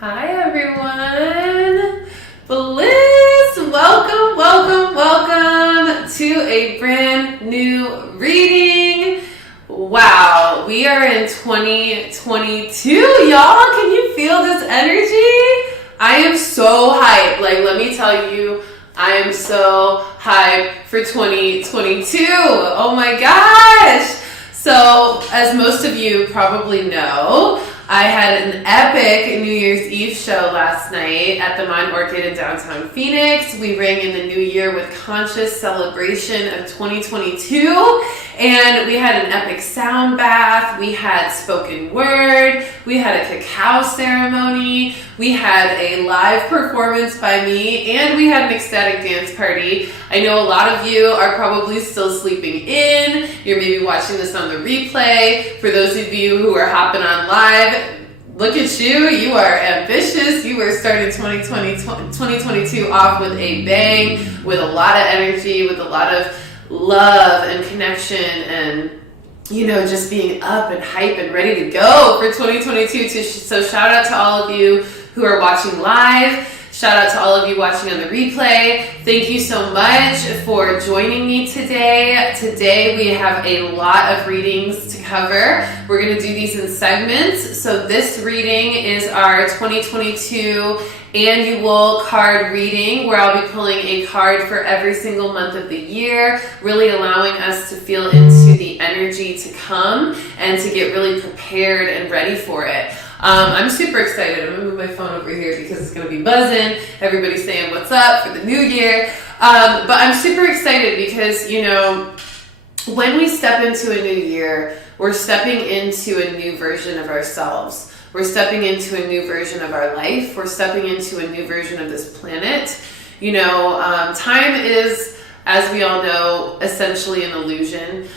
Hi everyone! Bliss! Welcome to a brand new reading. Wow, we are in 2022, y'all. Can you feel this energy? I am so hyped. Like, let me tell you, I am so hyped for 2022. Oh my gosh! So, as most of you probably know, I had an epic New Year's Eve show last night at the Mind Orchid in downtown Phoenix. We rang in the new year with conscious celebration of 2022, and we had an epic sound bath, we had spoken word, we had a cacao ceremony, we had a live performance by me, and we had an ecstatic dance party. I know a lot of you are probably still sleeping in. You're maybe watching this on the replay. For those of you who are hopping on live, look at you. You are ambitious. You are starting 2022 off with a bang, with a lot of energy, with a lot of love and connection and, you know, just being up and hype and ready to go for 2022. So shout out to all of you who are watching live. Shout out to all of you watching on the replay. Thank you so much for joining me today. Today we have a lot of readings to cover. We're going to do these in segments. So this reading is our 2022 annual card reading, where I'll be pulling a card for every single month of the year, really allowing us to feel into the energy to come and to get really prepared and ready for it. I'm super excited. I'm gonna move my phone over here because it's gonna be buzzing. Everybody's saying what's up for the new year. But I'm super excited because, you know, when we step into a new year, we're stepping into a new version of ourselves. We're stepping into a new version of our life. We're stepping into a new version of this planet. You know, time is, as we all know, essentially an illusion,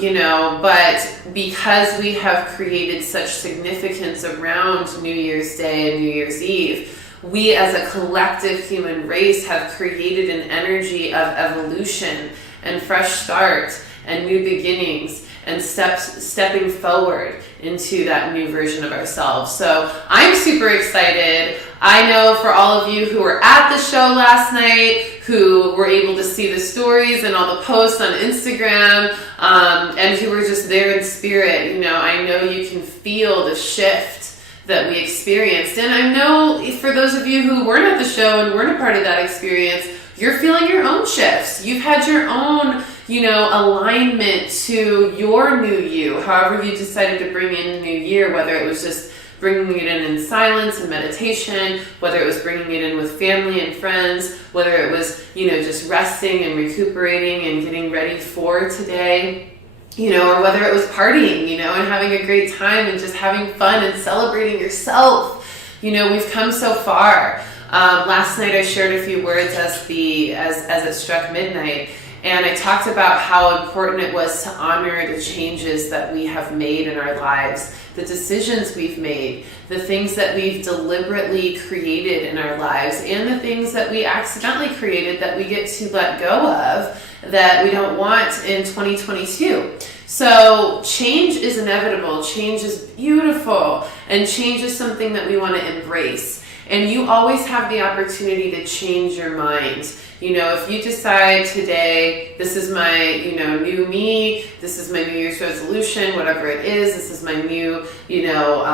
you know, but because we have created such significance around New Year's Day and New Year's Eve, we as a collective human race have created an energy of evolution and fresh start and new beginnings and stepping forward into that new version of ourselves. So I'm super excited. I know for all of you who were at the show last night, who were able to see the stories and all the posts on Instagram, and who were just there in spirit, you know, I know you can feel the shift that we experienced. And I know for those of you who weren't at the show and weren't a part of that experience, you're feeling your own shifts. You've had your own, you know, alignment to your new you, however you decided to bring in the new year, whether it was just bringing it in silence and meditation, whether it was bringing it in with family and friends, whether it was, you know, just resting and recuperating and getting ready for today, you know, or whether it was partying, you know, and having a great time and just having fun and celebrating yourself. You know, we've come so far. Last night I shared a few words as it struck midnight, and I talked about how important it was to honor the changes that we have made in our lives, the decisions we've made, the things that we've deliberately created in our lives, and the things that we accidentally created that we get to let go of that we don't want in 2022. So change is inevitable, change is beautiful, and change is something that we want to embrace. And you always have the opportunity to change your mind. You know, if you decide today, this is my, you know, new me, this is my New Year's resolution, whatever it is, this is my new, you know,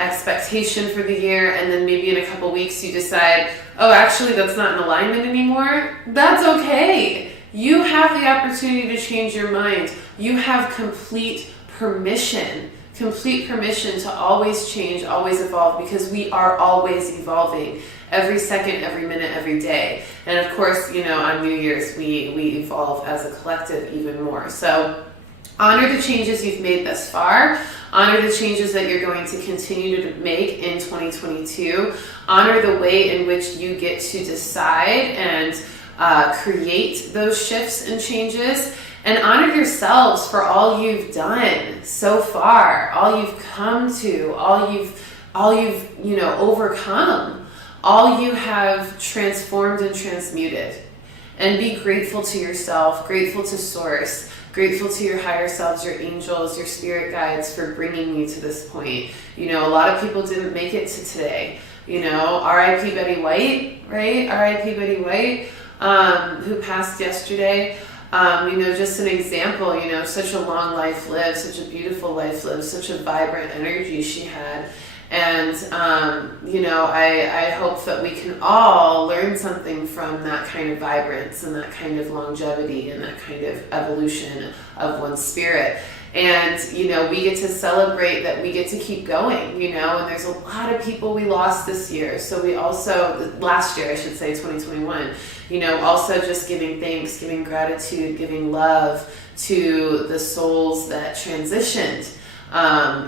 expectation for the year, and then maybe in a couple weeks you decide, oh, actually that's not in alignment anymore, that's okay. You have the opportunity to change your mind. You have complete permission to always change, always evolve, because we are always evolving every second, every minute, every day. And of course, you know, on New Year's, we evolve as a collective even more. So honor the changes you've made thus far. Honor the changes that you're going to continue to make in 2022. Honor the way in which you get to decide and create those shifts and changes. And honor yourselves for all you've done so far, all you've come to, all you've, you know, overcome, all you have transformed and transmuted. And be grateful to yourself, grateful to Source, grateful to your higher selves, your angels, your spirit guides for bringing you to this point. You know, a lot of people didn't make it to today. R.I.P. Betty White, right? R.I.P. Betty White, who passed yesterday. Just an example, such a long life lived, such a beautiful life lived, such a vibrant energy she had. And, I hope that we can all learn something from that kind of vibrance and that kind of longevity and that kind of evolution of one's spirit. And, we get to celebrate that we get to keep going, and there's a lot of people we lost this year. So last year, I should say, 2021, also just giving thanks, giving gratitude, giving love to the souls that transitioned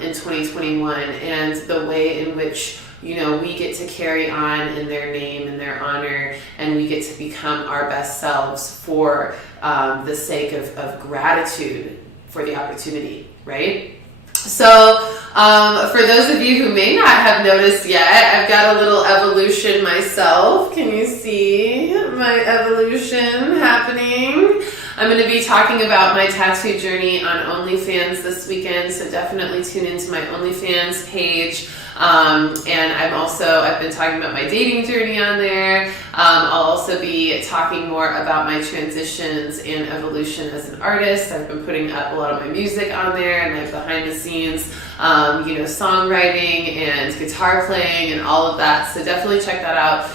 in 2021 and the way in which we get to carry on in their name and their honor, and we get to become our best selves for the sake of gratitude for the opportunity, right? So for those of you who may not have noticed yet, I've got a little evolution myself. Can you see my evolution happening? I'm going to be talking about my tattoo journey on OnlyFans this weekend, so definitely tune into my OnlyFans page. And I've been talking about my dating journey on there. I'll also be talking more about my transitions and evolution as an artist. I've been putting up a lot of my music on there and like behind the scenes, songwriting and guitar playing and all of that. So definitely check that out.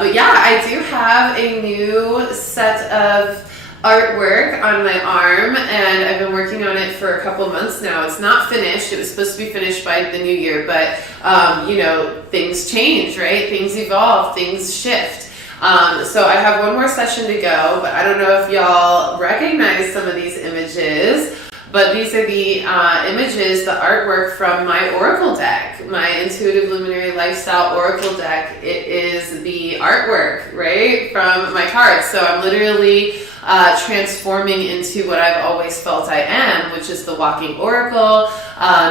But yeah, I do have a new set of artwork on my arm, and I've been working on it for a couple months now. It's not finished. It was supposed to be finished by the new year, but things change, right? Things evolve, things shift. So I have one more session to go, but I don't know if y'all recognize some of these images, but these are the images, the artwork from my Oracle deck, my Intuitive Luminary Lifestyle Oracle deck. It is the artwork, right, from my cards. So I'm literally transforming into what I've always felt I am, which is the walking oracle,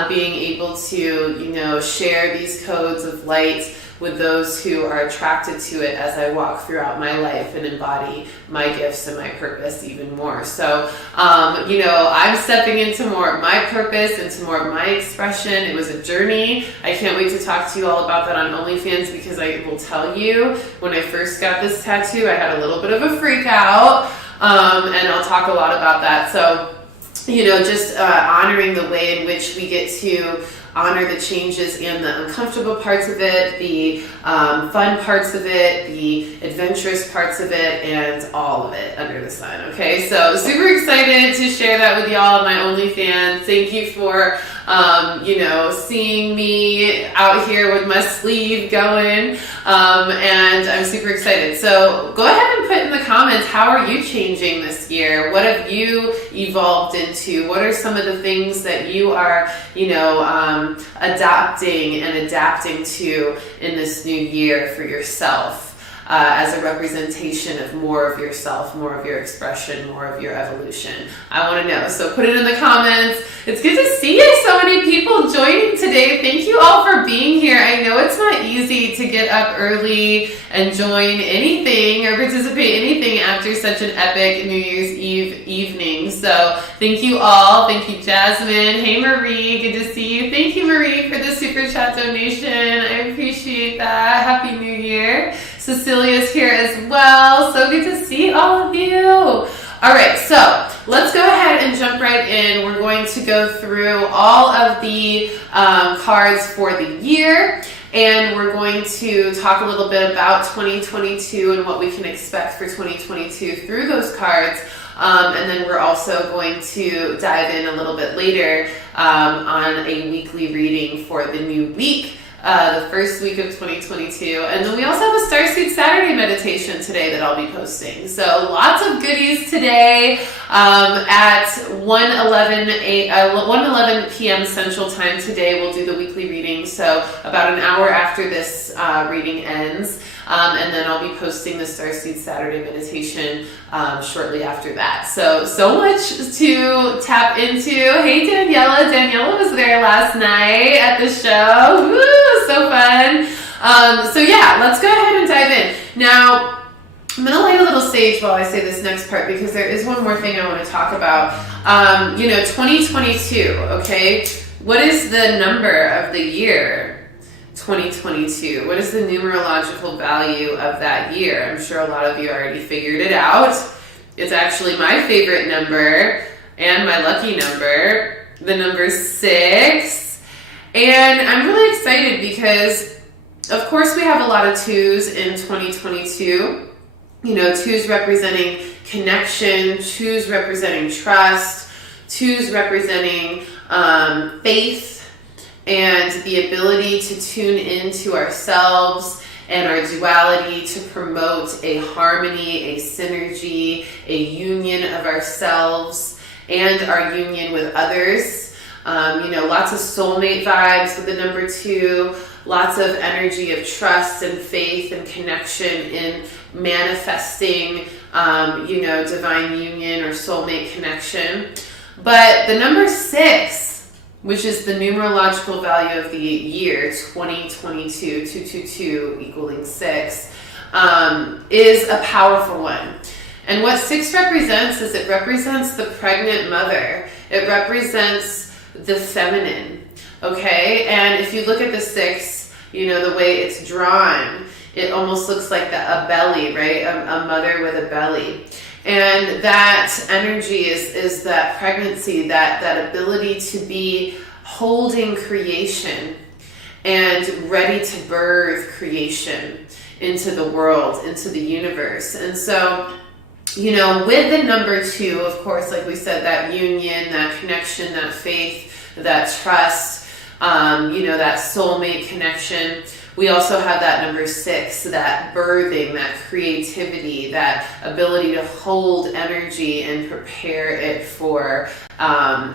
being able to, share these codes of light with those who are attracted to it as I walk throughout my life and embody my gifts and my purpose even more. So, I'm stepping into more of my purpose, into more of my expression. It was a journey. I can't wait to talk to you all about that on OnlyFans, because I will tell you, when I first got this tattoo, I had a little bit of a freak out, and I'll talk a lot about that. So, just honoring the way in which we get to honor the changes and the uncomfortable parts of it, the fun parts of it, the adventurous parts of it, and all of it under the sun. Okay, so super excited to share that with y'all on my OnlyFans. Thank you for seeing me out here with my sleeve going, and I'm super excited. So go ahead and put in the comments, how are you changing this year? What have you evolved into? What are some of the things that you are, adopting and adapting to in this new year for yourself? As a representation of more of yourself, more of your expression, more of your evolution. I want to know. So put it in the comments. It's good to see so many people joining today. Thank you all for being here. I know it's not easy to get up early and join anything or participate in anything after such an epic New Year's Eve evening. So thank you all. Thank you, Jasmine. Hey, Marie. Good to see you. Thank you, Marie, for the super chat donation. I appreciate that. Happy New Year. Cecilia's here as well. So good to see all of you. All right, so let's go ahead and jump right in. We're going to go through all of the cards for the year, and we're going to talk a little bit about 2022 and what we can expect for 2022 through those cards. And then we're also going to dive in a little bit later on a weekly reading for the new week. The first week of 2022, and then we also have a Starseed Saturday meditation today that I'll be posting. So lots of goodies today at 1:11 p.m. Central Time today. We'll do the weekly reading, so about an hour after this reading ends, and then I'll be posting the Starseed Saturday meditation shortly after that. So much to tap into. Hey, Daniela was there last night at the show. Woo! So fun. So yeah, let's go ahead and dive in. Now, I'm going to light a little sage while I say this next part, because there is one more thing I want to talk about. 2022, okay? What is the number of the year? 2022? What is the numerological value of that year? I'm sure a lot of you already figured it out. It's actually my favorite number and my lucky number, the number 6. And I'm really excited because, of course, we have a lot of 2s in 2022. You know, 2s representing connection, 2s representing trust, 2s representing faith, and the ability to tune into ourselves and our duality to promote a harmony, a synergy, a union of ourselves and our union with others. You know, lots of soulmate vibes with the number 2, lots of energy of trust and faith and connection in manifesting, you know, divine union or soulmate connection. But the number 6, which is the numerological value of the year 2022, 222 equaling 6, is a powerful one. And what 6 represents is it represents the pregnant mother. It represents the feminine, okay? And if you look at the 6, you know, the way it's drawn, it almost looks like a belly, right? A mother with a belly. And that energy is that pregnancy, that ability to be holding creation and ready to birth creation into the world, into the universe. And so, you know, with the number 2, of course, like we said, that union, that connection, that faith, that trust, you know, that soulmate connection. We also have that number 6, that birthing, that creativity, that ability to hold energy and prepare it for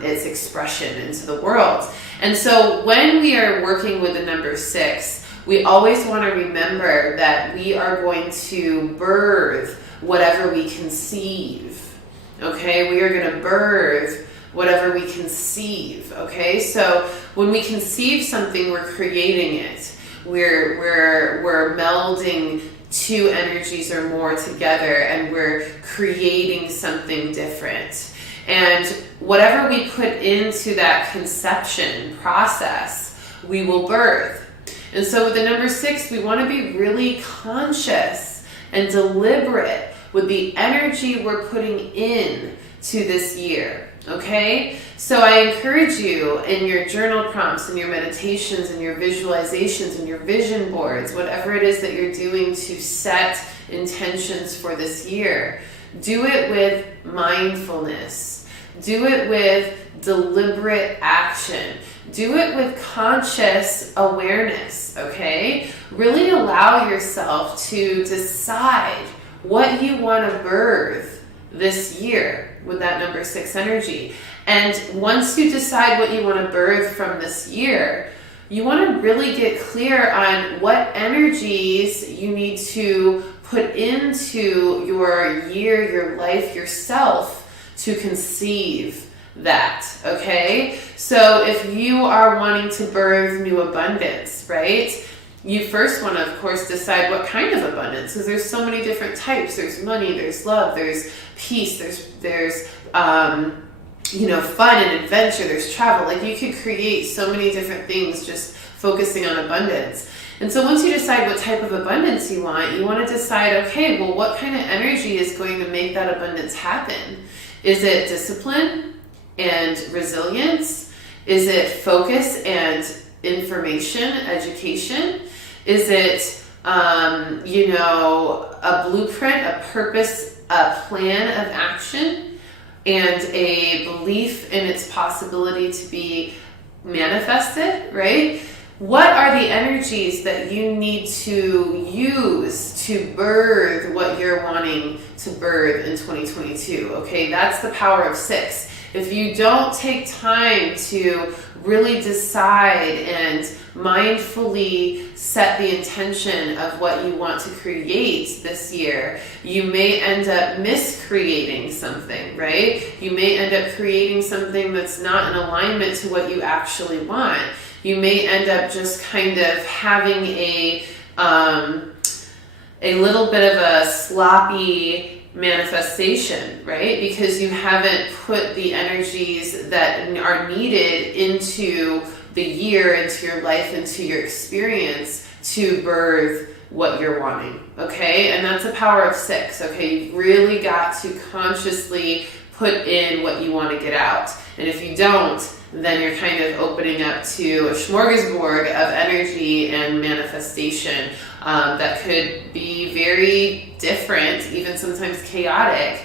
its expression into the world. And so when we are working with the number 6, we always want to remember that we are going to birth whatever we conceive. Okay, we are going to birth whatever we conceive. Okay, so when we conceive something, we're creating it. We're melding 2 energies or more together, and we're creating something different. And whatever we put into that conception process, we will birth. And so with the number 6, we want to be really conscious and deliberate with the energy we're putting in to this year. Okay, so I encourage you in your journal prompts and your meditations and your visualizations and your vision boards, whatever it is that you're doing to set intentions for this year, do it with mindfulness. Do it with deliberate action. Do it with conscious awareness, okay? Really allow yourself to decide what you want to birth this year with that number 6 energy. And once you decide what you want to birth from this year, you want to really get clear on what energies you need to put into your year, your life, yourself to conceive that, okay? So if you are wanting to birth new abundance, right? You first want to, of course, decide what kind of abundance, because there's so many different types. There's money, there's love, there's peace, there's you know, fun and adventure, there's travel. Like, you could create so many different things just focusing on abundance. And so once you decide what type of abundance you want to decide, okay, well, what kind of energy is going to make that abundance happen? Is it discipline and resilience? Is it focus and information, education? Is it, you know, a blueprint, a purpose, a plan of action, and a belief in its possibility to be manifested, right? What are the energies that you need to use to birth what you're wanting to birth in 2022? Okay, that's the power of 6. If you don't take time to really decide and mindfully set the intention of what you want to create this year, you may end up miscreating something, right? You may end up creating something that's not in alignment to what you actually want. You may end up just kind of having a little bit of a sloppy manifestation, right? Because you haven't put the energies that are needed into the year, into your life, into your experience to birth what you're wanting, okay? And that's the power of 6, okay? You've really got to consciously put in what you want to get out. And if you don't, then you're kind of opening up to a smorgasbord of energy and manifestation that could be very different, even sometimes chaotic,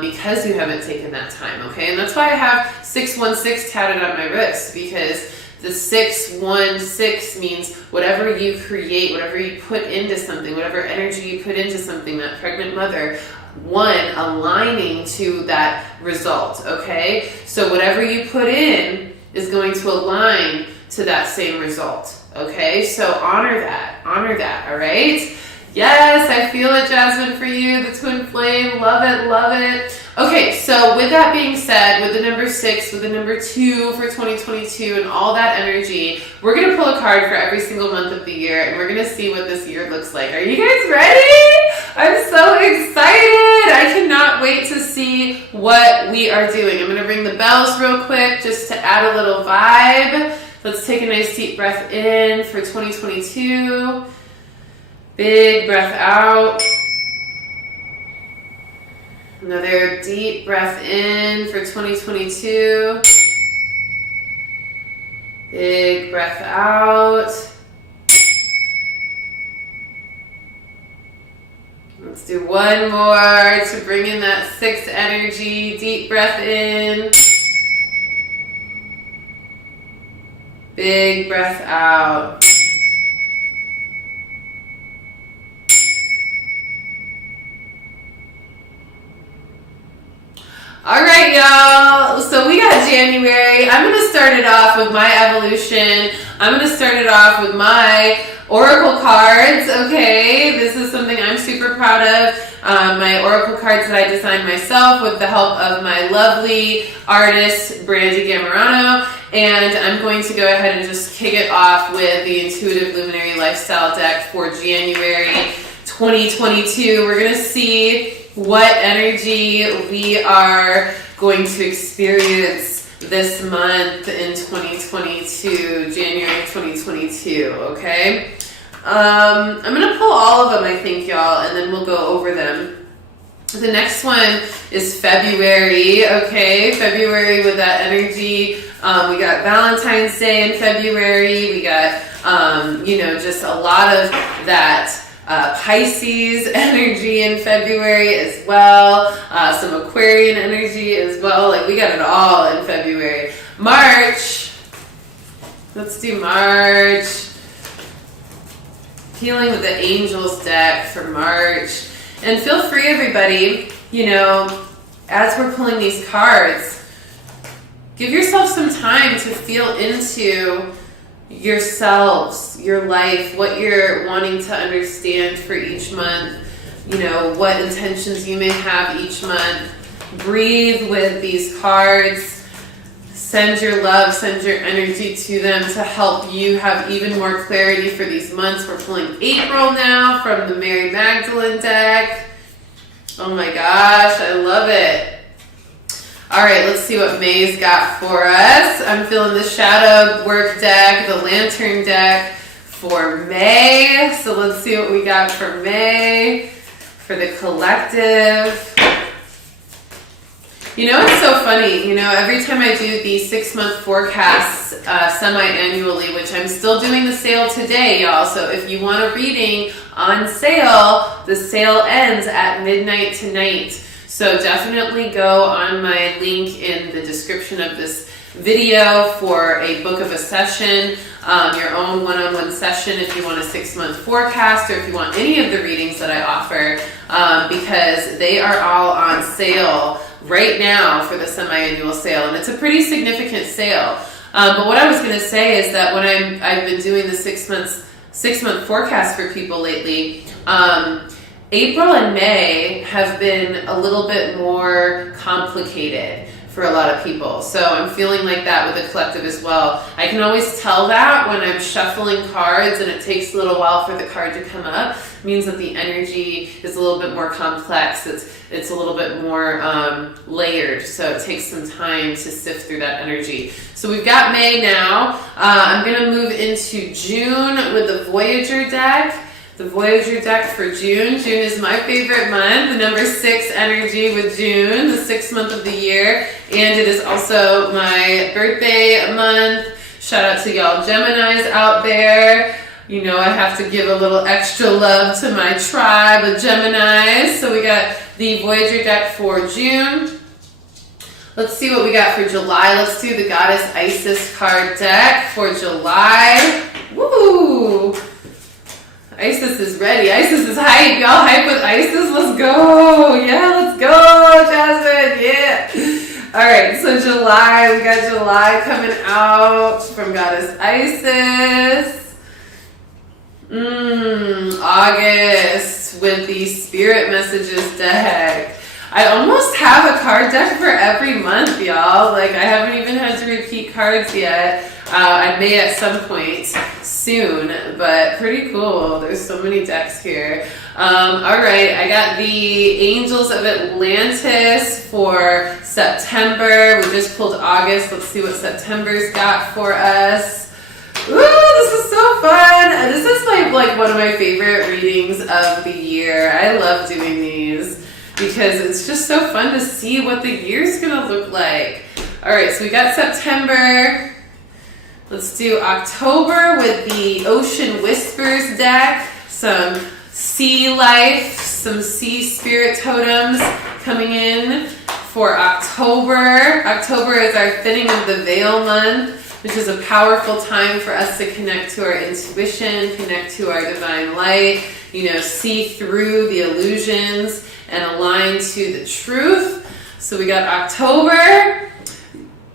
because you haven't taken that time, okay? And that's why I have 616 tatted on my wrist, because the 616 means whatever you create, whatever you put into something, whatever energy you put into something, that pregnant mother, aligning to that result, okay? So whatever you put in is going to align to that same result, okay? So honor that, all right? Yes, I feel it, Jasmine, for you, the twin flame, love it, love it. Okay, so with that being said, with the number 6, with the number 2 for 2022 and all that energy, we're going to pull a card for every single month of the year, and we're going to see what this year looks like. Are you guys ready? I'm so excited. I cannot wait to see what we are doing. I'm going to ring the bells real quick just to add a little vibe. Let's take a nice deep breath in for 2022. Big breath out. Another deep breath in for 2022. Big breath out. Let's do one more to bring in that 6 energy. Deep breath in. Big breath out. All right, y'all. So we got January. I'm going to start it off with my evolution. I'm going to start it off with my oracle cards, okay? This is something I'm super proud of. My oracle cards that I designed myself with the help of my lovely artist, Brandy Gamarano. And I'm going to go ahead and just kick it off with the Intuitive Luminary Lifestyle deck for January 2022. We're going to see what energy we are going to experience this month in 2022, January 2022, okay? I'm going to pull all of them, I think, y'all, and then we'll go over them. The next one is February, okay? February with that energy. We got Valentine's Day in February. We got, just a lot of that Pisces energy in February as well, some Aquarian energy as well. Like, we got it all in February. March, let's do March. Healing with the Angels deck for March. And feel free, everybody, as we're pulling these cards, give yourself some time to feel into yourselves, your life, what you're wanting to understand for each month, what intentions you may have each month. Breathe with these cards. Send your love, send your energy to them to help you have even more clarity for these months. We're pulling April now from the Mary Magdalene deck. Oh my gosh, I love it. All right, let's see what May's got for us. I'm feeling the Shadow Work deck, the Lantern deck for May. So let's see what we got for May, for the collective. It's so funny. Every time I do these 6-month forecasts semi-annually, which I'm still doing the sale today, y'all. So if you want a reading on sale, the sale ends at midnight tonight. So definitely go on my link in the description of this video for a book of a session, your own one-on-one session if you want a 6-month forecast, or if you want any of the readings that I offer, because they are all on sale right now for the semi-annual sale, and it's a pretty significant sale. But what I was going to say is that when I've been doing the 6-month forecast for people lately, April and May have been a little bit more complicated for a lot of people. So I'm feeling like that with the collective as well. I can always tell that when I'm shuffling cards and it takes a little while for the card to come up. It means that the energy is a little bit more complex. It's a little bit more layered, so it takes some time to sift through that energy. So we've got May now. I'm going to move into June with the Voyager deck. The Voyager deck for June. June is my favorite month, the number 6 energy with June, the 6th month of the year, and it is also my birthday month. Shout out to y'all Geminis out there. You know I have to give a little extra love to my tribe of Geminis. So we got the Voyager deck for June. Let's see what we got for July. Let's do the Goddess Isis card deck for July. Woo! Isis is ready. Isis is hype. Y'all hype with Isis? Let's go. Yeah, let's go, Jasmine. Yeah. All right, so July. We got July coming out from Goddess Isis. August with the Spirit Messages deck. I almost have a card deck for every month, y'all. Like, I haven't even had to repeat cards yet. I may at some point soon, but pretty cool. There's so many decks here. All right, I got the Angels of Atlantis for September. We just pulled August. Let's see what September's got for us. Ooh, this is so fun. This is one of my favorite readings of the year. I love doing these because it's just so fun to see what the year's gonna look like. All right, so we got September. Let's do October with the Ocean Whispers deck. Some sea life, some sea spirit totems coming in for October. October is our thinning of the veil month, which is a powerful time for us to connect to our intuition, connect to our divine light, see through the illusions and align to the truth. So we got October.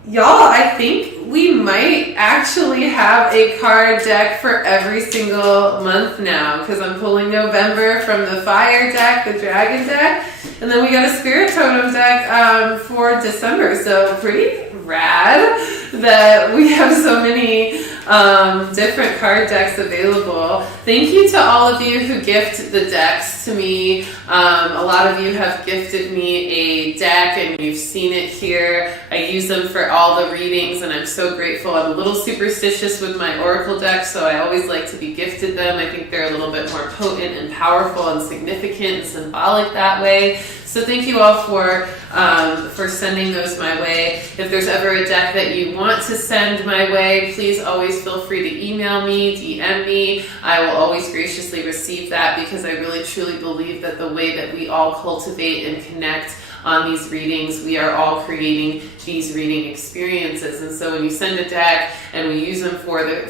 Y'all, I think we might actually have a card deck for every single month now, because I'm pulling November from the Fire deck, the Dragon deck, and then we got a Spirit Totem deck for December. So pretty rad that we have so many different card decks available. Thank you to all of you who gift the decks to me. A lot of you have gifted me a deck and you've seen it here. I use them for all the readings and I'm so grateful. I'm a little superstitious with my Oracle deck, so I always like to be gifted them. I think they're a little bit more potent and powerful and significant and symbolic that way. So thank you all for sending those my way. If there's ever a deck that you want to send my way, please always feel free to email me, DM me. I will always graciously receive that, because I really truly believe that the way that we all cultivate and connect on these readings, we are all creating these reading experiences. And so when you send a deck and we use them for the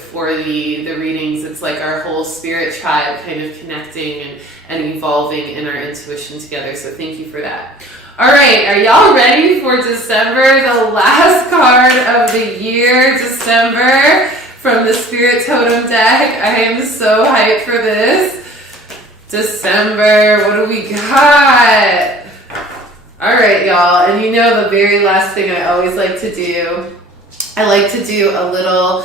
readings, it's like our whole spirit tribe kind of connecting and evolving in our intuition together. So thank you for that. All right, are y'all ready for December, the last card of the year, December, from the Spirit Totem deck? I am so hyped for this. December, what do we got? All right, y'all, and the very last thing I always like to do, I like to do a little,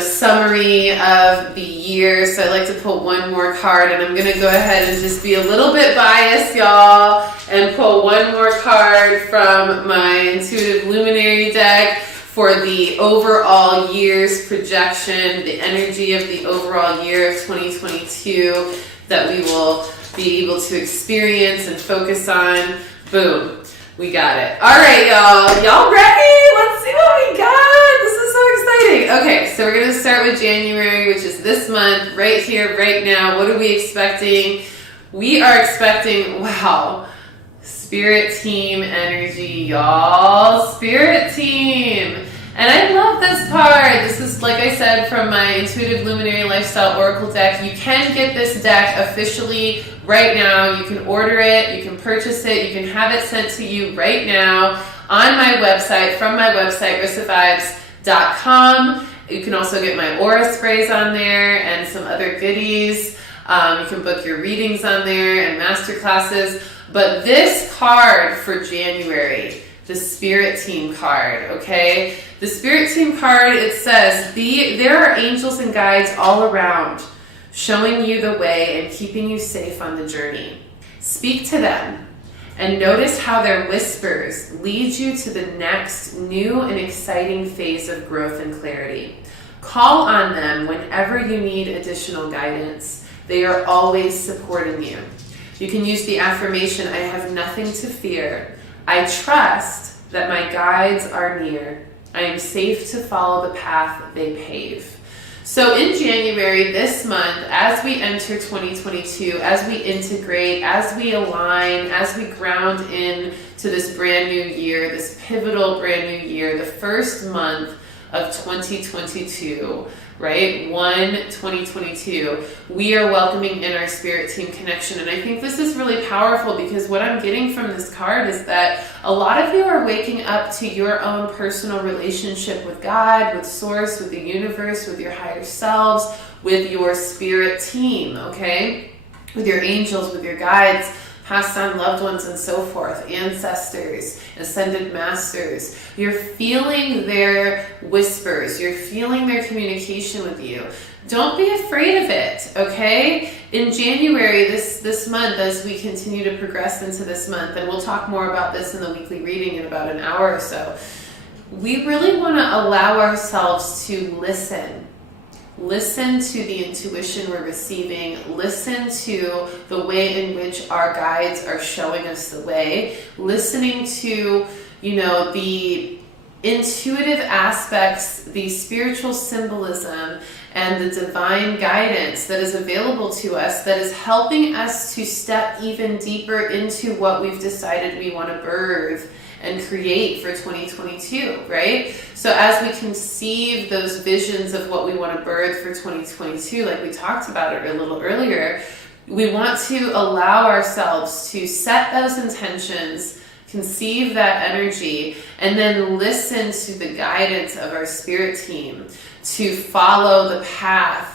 summary of the year. So I like to pull one more card, and I'm going to go ahead and just be a little bit biased, y'all, and pull one more card from my Intuitive Luminary deck for the overall year's projection, the energy of the overall year of 2022 that we will be able to experience and focus on. Boom. We got it. All right, y'all. Y'all ready? Let's see what we got. This is so exciting. Okay, so we're going to start with January, which is this month, right here, right now. What are we expecting? We are expecting, wow, Spirit Team energy, y'all. Spirit Team. And I love this card. This is, like I said, from my Intuitive Luminary Lifestyle Oracle deck. You can get this deck officially right now. You can order it, you can purchase it, you can have it sent to you right now on my website, from my website, rissavibes.com. You can also get my aura sprays on there and some other goodies. You can book your readings on there and master classes. But this card for January, the Spirit Team card, okay? The Spirit Team card, it says, there are angels and guides all around, showing you the way and keeping you safe on the journey. Speak to them and notice how their whispers lead you to the next new and exciting phase of growth and clarity. Call on them whenever you need additional guidance. They are always supporting you. You can use the affirmation, I have nothing to fear. I trust that my guides are near. I am safe to follow the path they pave. So in January this month, as we enter 2022, as we integrate, as we align, as we ground in to this brand new year, this pivotal brand new year, the first month of 2022, right? 1/2022, we are welcoming in our Spirit Team connection. And I think this is really powerful because what I'm getting from this card is that a lot of you are waking up to your own personal relationship with God, with Source, with the universe, with your higher selves, with your Spirit Team, okay? With your angels, with your guides, passed on loved ones and so forth, ancestors, ascended masters. You're feeling their whispers. You're feeling their communication with you. Don't be afraid of it, okay? In January, this month, as we continue to progress into this month, and we'll talk more about this in the weekly reading in about an hour or so, we really want to allow ourselves to listen. Listen to the intuition we're receiving. Listen to the way in which our guides are showing us the way. Listening to, the intuitive aspects, the spiritual symbolism, and the divine guidance that is available to us that is helping us to step even deeper into what we've decided we want to birth and create for 2022, right? So as we conceive those visions of what we want to birth for 2022, like we talked about it a little earlier, we want to allow ourselves to set those intentions, conceive that energy, and then listen to the guidance of our Spirit Team to follow the path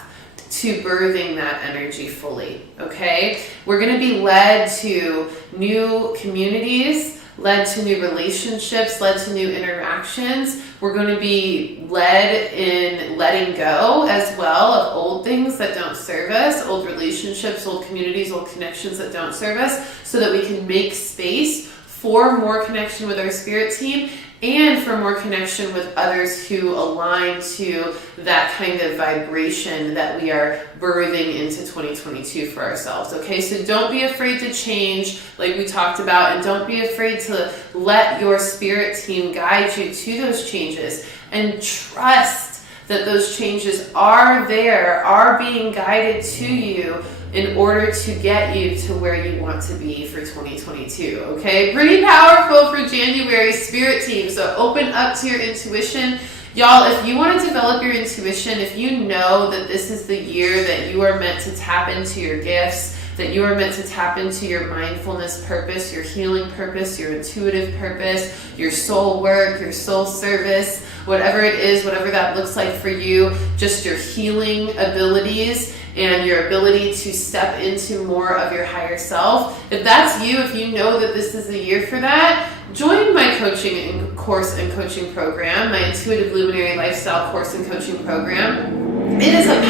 to birthing that energy fully, okay? We're going to be led to new communities, led to new relationships, led to new interactions. We're going to be led in letting go as well of old things that don't serve us, old relationships, old communities, old connections that don't serve us, so that we can make space for more connection with our Spirit Team and for more connection with others who align to that kind of vibration that we are birthing into 2022 for ourselves. Okay, so don't be afraid to change, like we talked about, and don't be afraid to let your Spirit Team guide you to those changes, and trust that those changes are there, are being guided to you in order to get you to where you want to be for 2022, okay? Pretty powerful for January, Spirit Team. So open up to your intuition. Y'all, if you want to develop your intuition, if you know that this is the year that you are meant to tap into your gifts, that you are meant to tap into your mindfulness purpose, your healing purpose, your intuitive purpose, your soul work, your soul service, whatever it is, whatever that looks like for you, just your healing abilities and your ability to step into more of your higher self. If that's you, if you know that this is the year for that, join my coaching course and coaching program, my Intuitive Luminary Lifestyle course and coaching program. It is a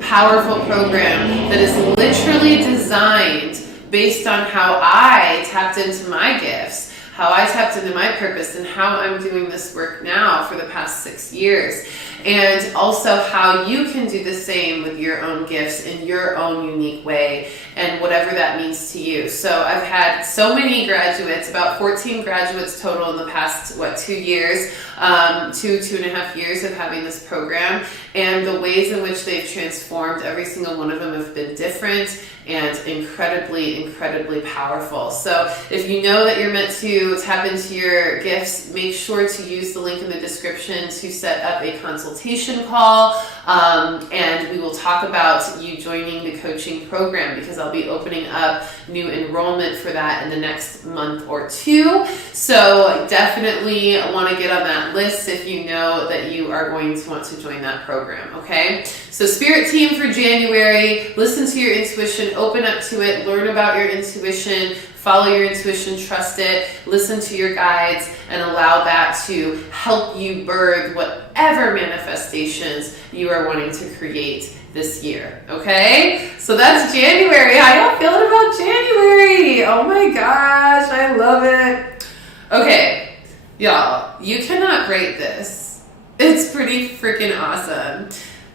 powerful program that is literally designed based on how I tapped into my gifts, how I tapped into my purpose, and how I'm doing this work now for the past 6 years. And also how you can do the same with your own gifts in your own unique way, and whatever that means to you. So I've had so many graduates, about 14 graduates total in the past, 2 years, 2.5 years of having this program. And the ways in which they've transformed, every single one of them have been different and incredibly powerful. So if you know that you're meant to tap into your gifts, make sure to use the link in the description to set up a consultation call, and we will talk about you joining the coaching program, because I'll be opening up new enrollment for that in the next month or two. So definitely want to get on that list if you know that you are going to want to join that program, okay? So Spirit Team for January, listen to your intuition, open up to it, learn about your intuition, follow your intuition, trust it, listen to your guides, and allow that to help you birth whatever manifestations you are wanting to create this year. Okay, so that's January. How y'all feeling about January? Oh my gosh, I love it. Okay, y'all, you cannot rate this. It's pretty freaking awesome.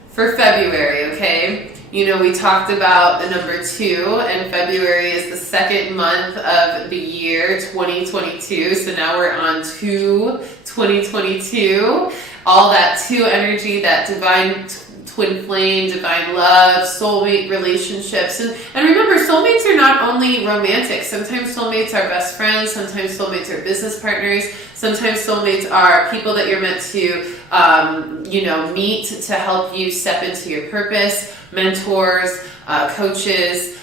For February, okay, you know, we talked about the number 2, and February is the second month of the year 2022. So now we're on 2/2022. All that 2 energy, that divine twin flame, divine love, soulmate relationships. And remember, soulmates are not only romantic. Sometimes soulmates are best friends. Sometimes soulmates are business partners. Sometimes soulmates are people that you're meant to, meet to help you step into your purpose. Mentors, coaches,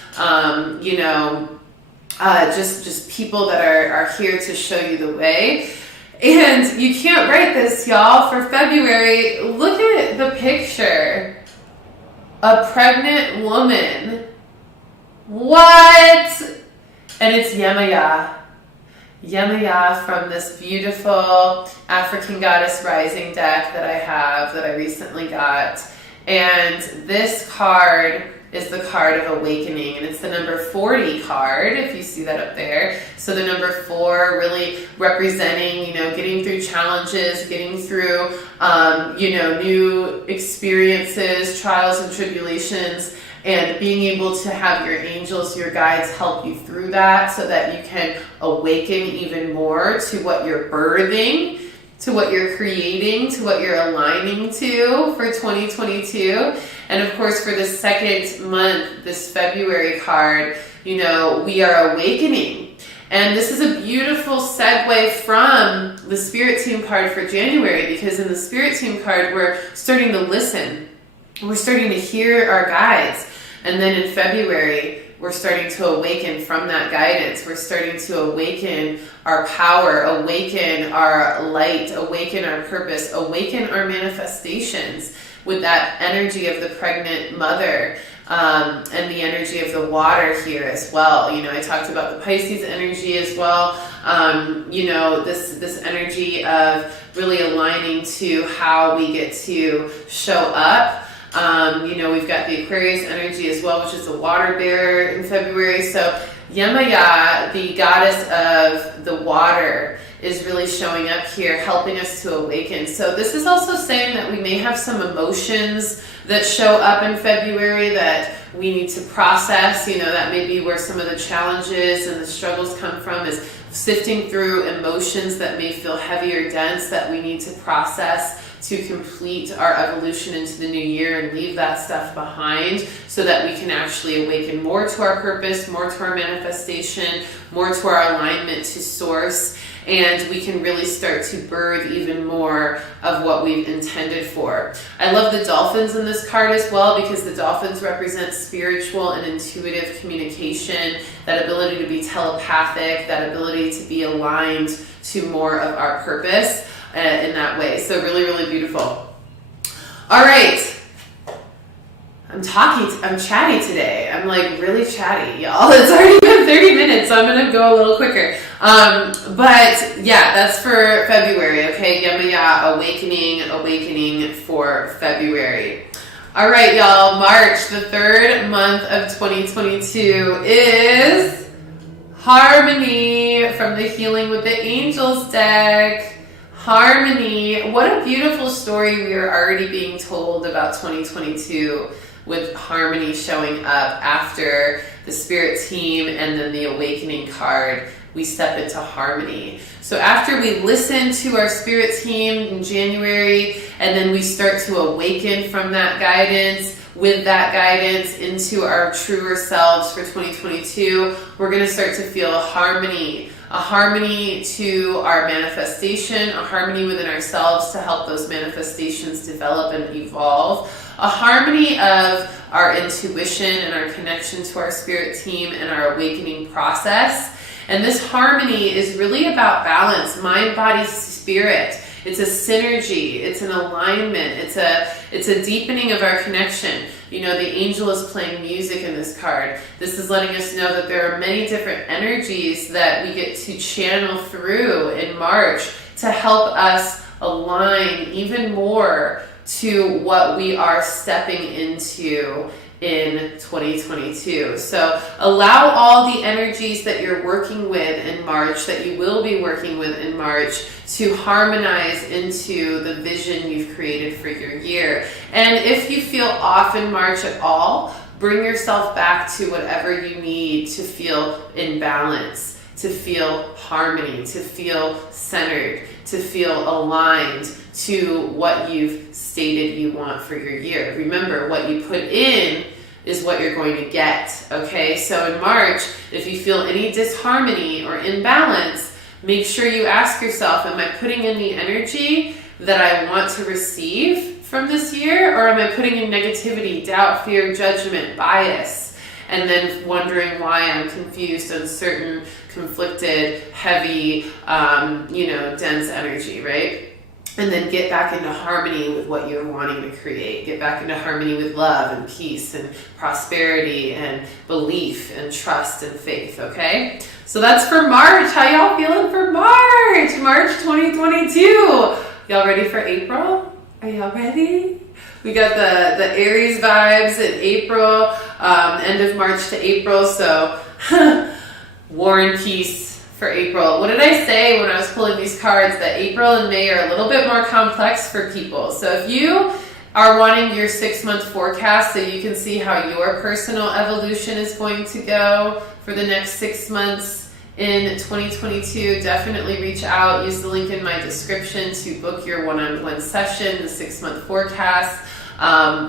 just people that are here to show you the way. And you can't write this, y'all. For February, look at the picture. A pregnant woman. What? And it's Yemaya. Yemaya from this beautiful African Goddess Rising deck that I recently got. And this card is the card of awakening, and it's the number 40 card, if you see that up there. So the number 4 really representing, getting through challenges, getting through, new experiences, trials and tribulations, and being able to have your angels, your guides help you through that so that you can awaken even more to what you're birthing, to what you're creating, to what you're aligning to for 2022. And of course, for the second month, this February card, we are awakening. And this is a beautiful segue from the Spirit Team card for January, because in the Spirit Team card, we're starting to listen. We're starting to hear our guides. And then in February, we're starting to awaken from that guidance. We're starting to awaken our power, awaken our light, awaken our purpose, awaken our manifestations with that energy of the pregnant mother, and the energy of the water here as well. I talked about the Pisces energy as well. This energy of really aligning to how we get to show up. We've got the Aquarius energy as well, which is the water bearer in February. So Yemaya, the goddess of the water, is really showing up here, helping us to awaken. So this is also saying that we may have some emotions that show up in February that we need to process. That may be where some of the challenges and the struggles come from, is sifting through emotions that may feel heavy or dense that we need to process to complete our evolution into the new year and leave that stuff behind so that we can actually awaken more to our purpose, more to our manifestation, more to our alignment to source, and we can really start to birth even more of what we've intended for. I love the dolphins in this card as well, because the dolphins represent spiritual and intuitive communication, that ability to be telepathic, that ability to be aligned to more of our purpose in that way. So really, really beautiful. All right. I'm chatty today. I'm like really chatty, y'all. It's already been 30 minutes, so I'm going to go a little quicker. But yeah, that's for February. Okay. Yemaya, awakening for February. All right, y'all. March, the third month of 2022 is Harmony from the Healing with the Angels deck. Harmony. What a beautiful story we are already being told about 2022 with Harmony showing up after the Spirit Team and then the Awakening card. We step into Harmony. So after we listen to our Spirit Team in January, and then we start to awaken from that guidance, with that guidance into our truer selves for 2022, we're going to start to feel a harmony to our manifestation, a harmony within ourselves to help those manifestations develop and evolve, a harmony of our intuition and our connection to our Spirit Team and our awakening process. And this harmony is really about balance, mind, body, spirit. It's a synergy. It's an alignment. It's a deepening of our connection. You know, the angel is playing music in this card. This is letting us know that there are many different energies that we get to channel through in March to help us align even more to what we are stepping into in 2022. So allow all the energies that you're working with in March, that you will be working with in March, to harmonize into the vision you've created for your year. And if you feel off in March at all, bring yourself back to whatever you need to feel in balance, to feel harmony, to feel centered, to feel aligned to what you've stated you want for your year. Remember, what you put in is what you're going to get, okay? So in March, if you feel any disharmony or imbalance, make sure you ask yourself, am I putting in the energy that I want to receive from this year, or am I putting in negativity, doubt, fear, judgment, bias, and then wondering why I'm confused, uncertain, conflicted, heavy, dense energy, right? And then get back into harmony with what you're wanting to create. Get back into harmony with love and peace and prosperity and belief and trust and faith, okay? So that's for March. How y'all feeling for March? March 2022. Y'all ready for April? Are y'all ready? We got the Aries vibes in April, end of March to April. So war and peace for April. What did I say when I was pulling these cards? That April and May are a little bit more complex for people. So if you are wanting your 6-month forecast so you can see how your personal evolution is going to go for the next 6 months in 2022, definitely reach out. Use the link in my description to book your one-on-one session, the 6-month forecast.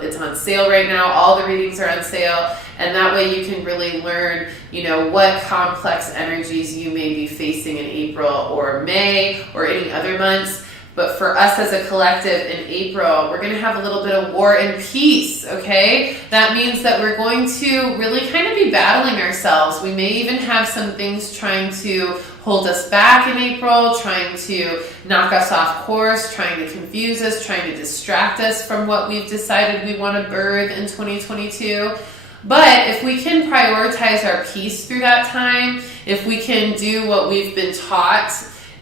It's on sale right now. All the readings are on sale. And that way you can really learn, what complex energies you may be facing in April or May or any other months. But for us as a collective in April, we're going to have a little bit of war and peace, okay? That means that we're going to really kind of be battling ourselves. We may even have some things trying to hold us back in April, trying to knock us off course, trying to confuse us, trying to distract us from what we've decided we want to birth in 2022. But if we can prioritize our peace through that time, if we can do what we've been taught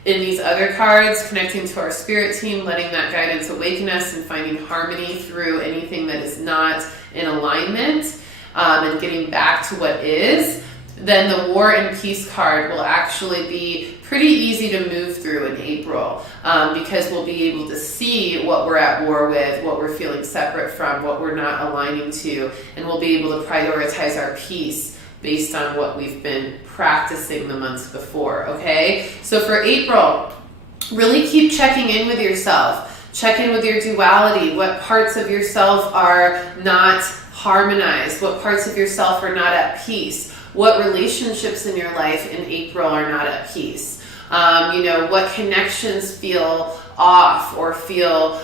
in these other cards, connecting to our spirit team, letting that guidance awaken us and finding harmony through anything that is not in alignment, and getting back to what is, then the War and Peace card will actually be pretty easy to move through in April, because we'll be able to see what we're at war with, what we're feeling separate from, what we're not aligning to, and we'll be able to prioritize our peace based on what we've been practicing the months before, okay? So for April, really keep checking in with yourself. Check in with your duality. What parts of yourself are not harmonized? What parts of yourself are not at peace? What relationships in your life in April are not at peace? What connections feel off or feel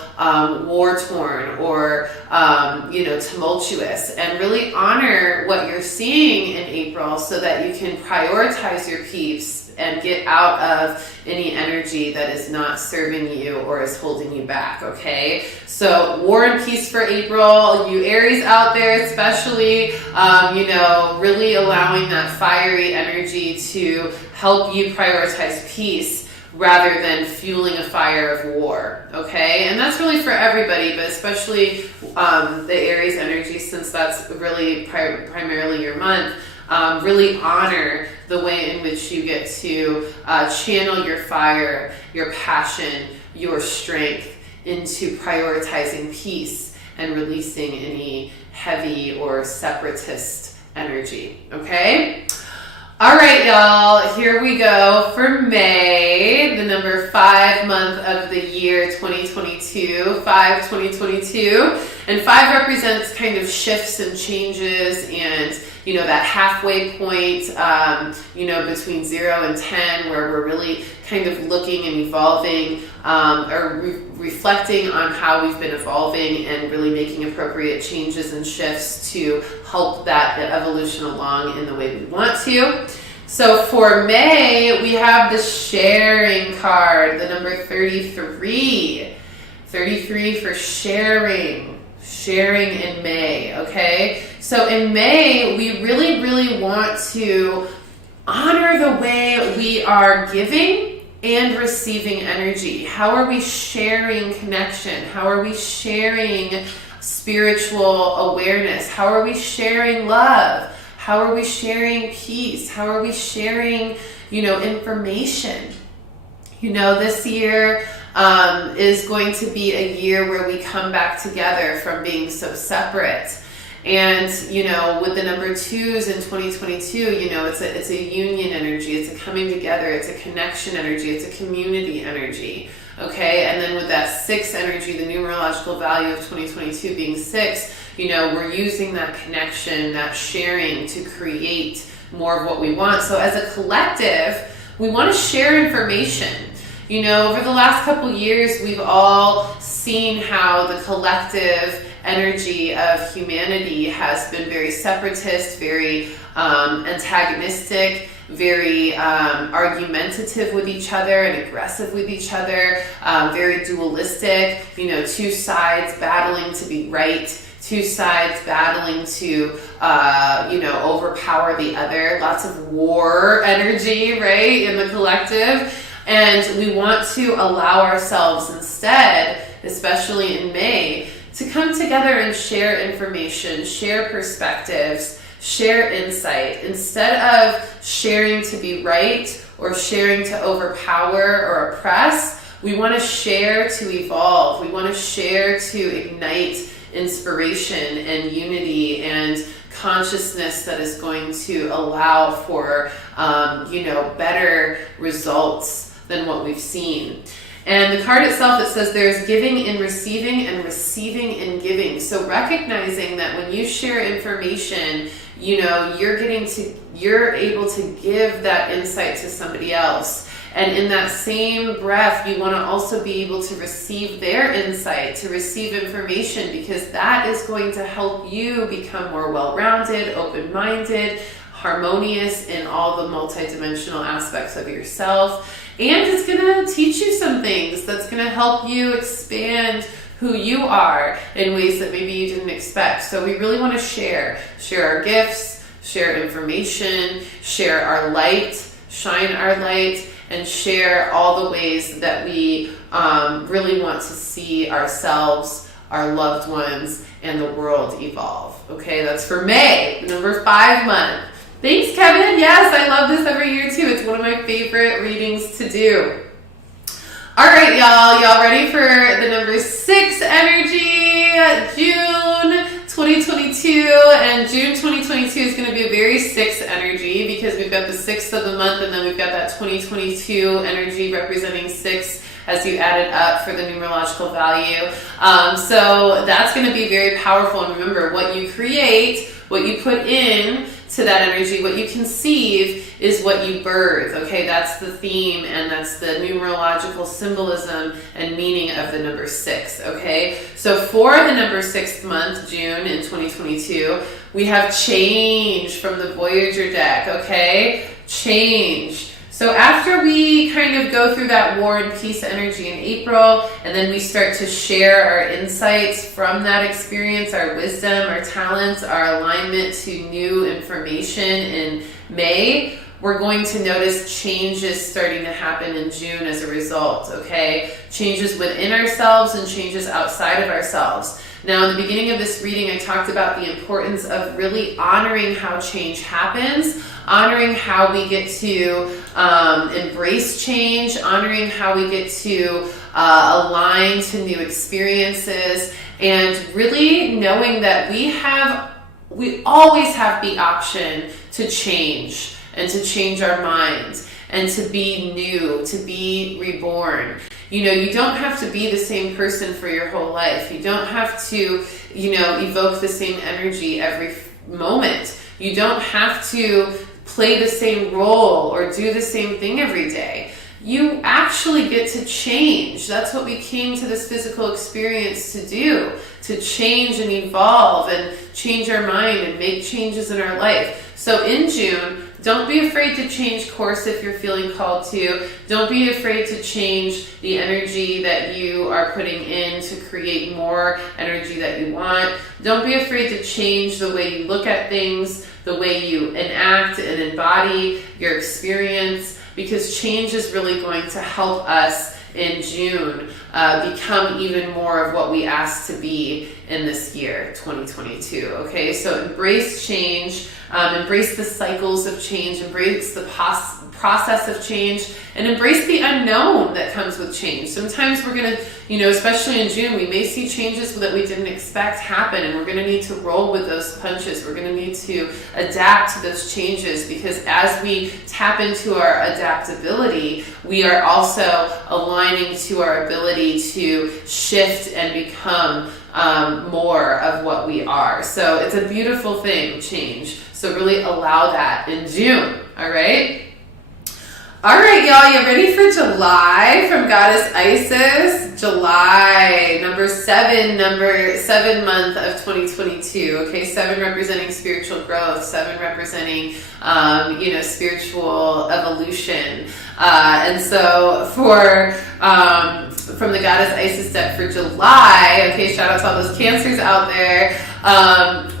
war-torn or, tumultuous, and really honor what you're seeing in April so that you can prioritize your peace and get out of any energy that is not serving you or is holding you back, okay? So War and Peace for April, you Aries out there especially, really allowing that fiery energy to help you prioritize peace rather than fueling a fire of war, okay? And that's really for everybody, but especially the Aries energy, since that's really primarily your month. Really honor the way in which you get to channel your fire, your passion, your strength into prioritizing peace and releasing any heavy or separatist energy, okay? All right, y'all, here we go for May, the number 5 month of the year 2022, 5/2022. And 5 represents kind of shifts and changes and, that halfway point, between 0 and 10, where we're really kind of looking and evolving, or reflecting on how we've been evolving and really making appropriate changes and shifts to help that evolution along in the way we want to. So for May, we have the sharing card, the number 33. 33 for sharing in May, okay? So in May, we really want to honor the way we are giving and receiving energy. How are we sharing connection? How are we sharing spiritual awareness? How are we sharing love? How are we sharing peace? How are we sharing, information? This year is going to be a year where we come back together from being so separate. And, with the number 2s in 2022, it's a union energy. It's a coming together. It's a connection energy. It's a community energy. Okay. And then with that 6 energy, the numerological value of 2022 being 6, we're using that connection, that sharing to create more of what we want. So as a collective, we want to share information. Over the last couple years, we've all seen how the collective energy of humanity has been very separatist, very antagonistic, very argumentative with each other and aggressive with each other, very dualistic, 2 sides battling to be right, 2 sides battling to, overpower the other, lots of war energy, right, in the collective. And we want to allow ourselves instead, especially in May, to come together and share information, share perspectives, share insight. Instead of sharing to be right or sharing to overpower or oppress, we want to share to evolve. We want to share to ignite inspiration and unity and consciousness that is going to allow for, better results than what we've seen. And the card itself, it says there's giving in receiving and receiving in giving. So recognizing that when you share information, you're able to give that insight to somebody else. And in that same breath, you want to also be able to receive their insight, to receive information, because that is going to help you become more well-rounded, open-minded, harmonious in all the multidimensional aspects of yourself. And it's going to teach you some things that's going to help you expand who you are in ways that maybe you didn't expect. So we really want to share our gifts, share information, share our light, shine our light, and share all the ways that we really want to see ourselves, our loved ones, and the world evolve. Okay, that's for May, the number 5 month. Thanks, Kevin. Yes, I love this every year too. It's one of my favorite readings to do. All right, y'all. Y'all ready for the number 6 energy? June 2022. And June 2022 is going to be a very 6 energy because we've got the 6th of the month and then we've got that 2022 energy representing 6 as you add it up for the numerological value. So that's going to be very powerful. And remember, what you create, what you put in to that energy, what you conceive is what you birth. Okay, that's the theme and that's the numerological symbolism and meaning of the number 6. Okay, so for the number 6th month, June in 2022, we have change from the Voyager deck. Okay, change. So after we kind of go through that war and peace energy in April, and then we start to share our insights from that experience, our wisdom, our talents, our alignment to new information in May, we're going to notice changes starting to happen in June as a result, okay? Changes within ourselves and changes outside of ourselves. Now, in the beginning of this reading, I talked about the importance of really honoring how change happens, honoring how we get to embrace change, honoring how we get to align to new experiences, and really knowing that we always have the option to change and to change our minds and to be new, to be reborn. You don't have to be the same person for your whole life. You don't have to, evoke the same energy every moment. You don't have to play the same role or do the same thing every day. You actually get to change. That's what we came to this physical experience to do, to change and evolve and change our mind and make changes in our life. So in June, Don't be afraid to change course if you're feeling called to. Don't be afraid to change the energy that you are putting in to create more energy that you want. Don't be afraid to change the way you look at things, the way you enact and embody your experience, because change is really going to help us in June become even more of what we asked to be in this year, 2022. Okay, so embrace change, embrace the cycles of change, embrace the process of change, and embrace the unknown that comes with change. Sometimes we're going to, especially in June, we may see changes that we didn't expect happen, and we're going to need to roll with those punches. We're going to need to adapt to those changes, because as we tap into our adaptability, we are also aligning to our ability to shift and become more of what we are. So it's a beautiful thing, change. So really allow that in June, all right? All right, y'all, you ready for July from Goddess Isis? July, number seven month of 2022. Okay, 7 representing spiritual growth, 7 representing, spiritual evolution. And so from the Goddess Isis deck for July, okay, shout out to all those Cancers out there.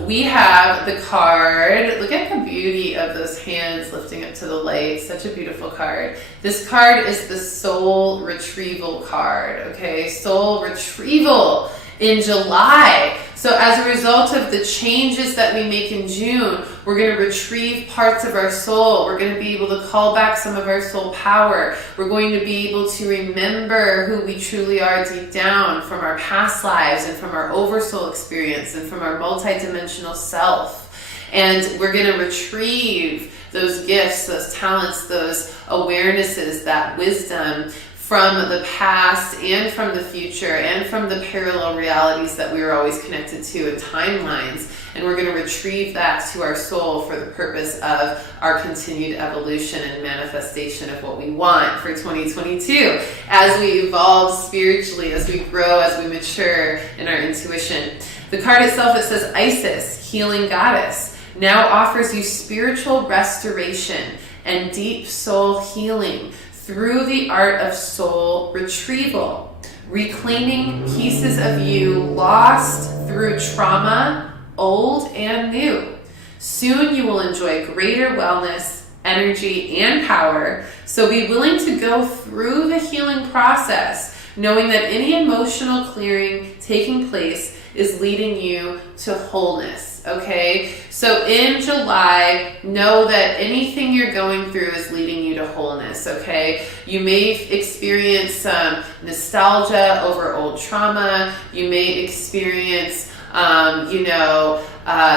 We have the card. Look at the beauty of those hands lifting up to the light. Such a beautiful card. This card is the Soul Retrieval card, okay? Soul Retrieval in July. So as a result of the changes that we make in June, we're going to retrieve parts of our soul. We're going to be able to call back some of our soul power. We're going to be able to remember who we truly are deep down from our past lives and from our oversoul experience and from our multidimensional self. And we're going to retrieve those gifts, those talents, those awarenesses, that wisdom from the past and from the future and from the parallel realities that we were always connected to in timelines. And we're going to retrieve that to our soul for the purpose of our continued evolution and manifestation of what we want for 2022. As we evolve spiritually, as we grow, as we mature in our intuition. The card itself, it says Isis, healing goddess, now offers you spiritual restoration and deep soul healing through the art of soul retrieval, reclaiming pieces of you lost through trauma, old and new. Soon you will enjoy greater wellness, energy, and power, so be willing to go through the healing process, knowing that any emotional clearing taking place is leading you to wholeness. Okay, so in July, know that anything you're going through is leading you to wholeness. Okay, you may experience some nostalgia over old trauma. You may experience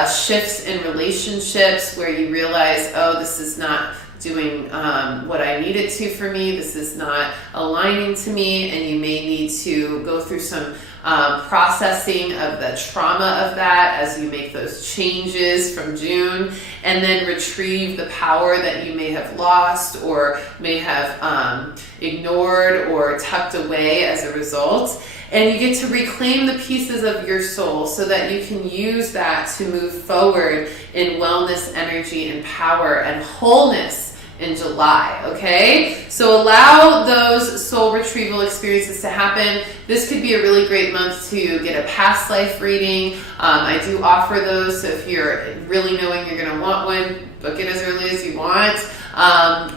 shifts in relationships where you realize, oh, this is not doing what I need it to for me. This is not aligning to me, and you may need to go through some processing of the trauma of that as you make those changes from June, and then retrieve the power that you may have lost or may have ignored or tucked away as a result. And you get to reclaim the pieces of your soul so that you can use that to move forward in wellness, energy, and power and wholeness in July, okay? So allow those soul retrieval experiences to happen. This could be a really great month to get a past life reading. I do offer those, so if you're really knowing you're gonna want one, book it as early as you want.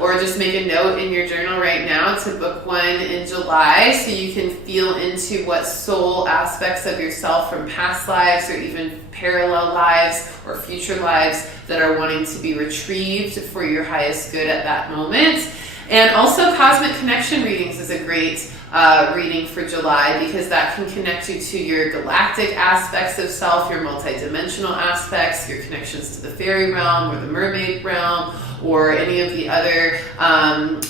Or just make a note in your journal right now to book one in July so you can feel into what soul aspects of yourself from past lives or even parallel lives or future lives that are wanting to be retrieved for your highest good at that moment. And also Cosmic Connection readings is a great reading for July, because that can connect you to your galactic aspects of self, your multidimensional aspects, your connections to the fairy realm or the mermaid realm, or any of the other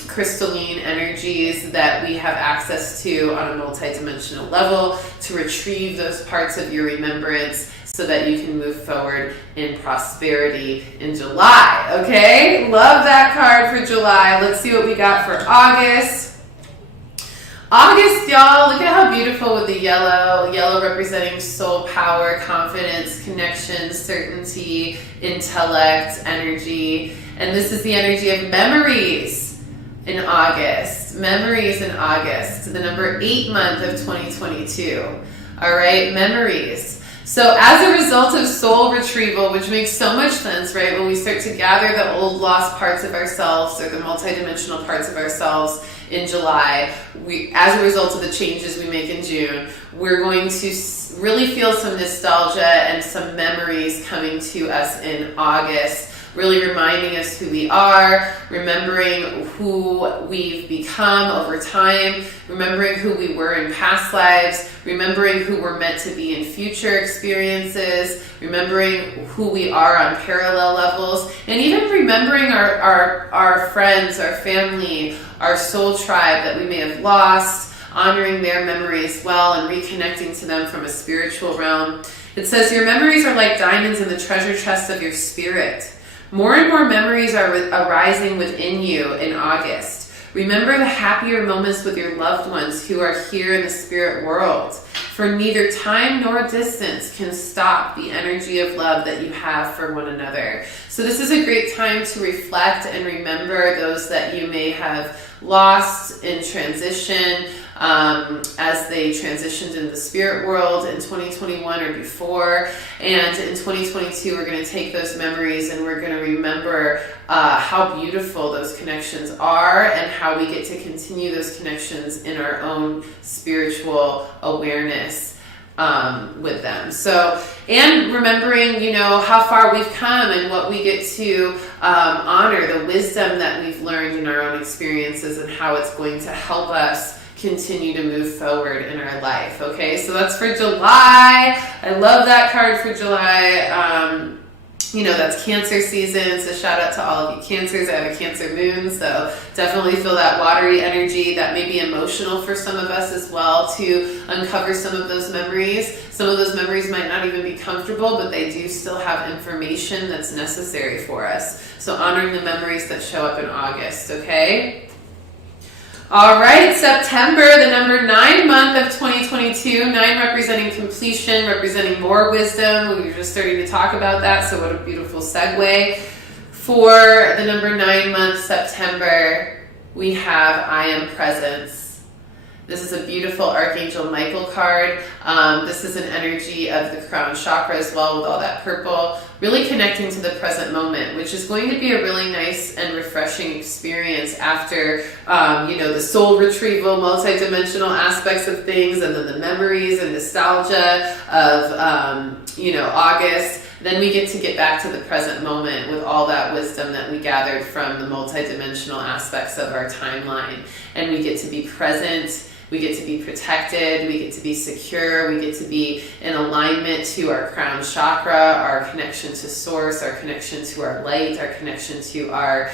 crystalline energies that we have access to on a multidimensional level, to retrieve those parts of your remembrance so that you can move forward in prosperity in July. Okay, love that card for July. Let's see what we got for August. August, y'all, look at how beautiful with the yellow. Yellow representing soul power, confidence, connection, certainty, intellect, energy. And this is the energy of memories in August. Memories in August, the number 8 month of 2022. All right, memories. So as a result of soul retrieval, which makes so much sense, right? When we start to gather the old lost parts of ourselves or the multidimensional parts of ourselves in July, as a result of the changes we make in June, we're going to really feel some nostalgia and some memories coming to us in August, really reminding us who we are, remembering who we've become over time, remembering who we were in past lives, remembering who we're meant to be in future experiences, remembering who we are on parallel levels, and even remembering our friends, our family, our soul tribe that we may have lost, honoring their memory as well and reconnecting to them from a spiritual realm. It says, your memories are like diamonds in the treasure chest of your spirit. More and more memories are arising within you in August. Remember the happier moments with your loved ones who are here in the spirit world. For neither time nor distance can stop the energy of love that you have for one another. So this is a great time to reflect and remember those that you may have lost in transition, as they transitioned in the spirit world in 2021 or before. And in 2022, we're going to take those memories and we're going to remember how beautiful those connections are and how we get to continue those connections in our own spiritual awareness with them. So, and remembering, how far we've come and what we get to honor, the wisdom that we've learned in our own experiences and how it's going to help us continue to move forward in our life. Okay, so that's for July. I love that card for July. That's Cancer season, so shout out to all of you Cancers. I have a Cancer moon, so definitely feel that watery energy. That may be emotional for some of us as well to uncover some of those memories. Some of those memories might not even be comfortable, but they do still have information that's necessary for us. So honoring the memories that show up in August, okay? All right, September, the number 9 month of 2022, 9 representing completion, representing more wisdom. We were just starting to talk about that, so what a beautiful segue. For the number 9 month, September, we have I Am Presence. This is a beautiful Archangel Michael card. This is an energy of the crown chakra as well with all that purple, really connecting to the present moment, which is going to be a really nice and refreshing experience after, the soul retrieval, multidimensional aspects of things, and then the memories and nostalgia of, August. Then we get back to the present moment with all that wisdom that we gathered from the multidimensional aspects of our timeline. And we get to be present. We get to be protected, we get to be secure, we get to be in alignment to our crown chakra, our connection to source, our connection to our light, our connection to our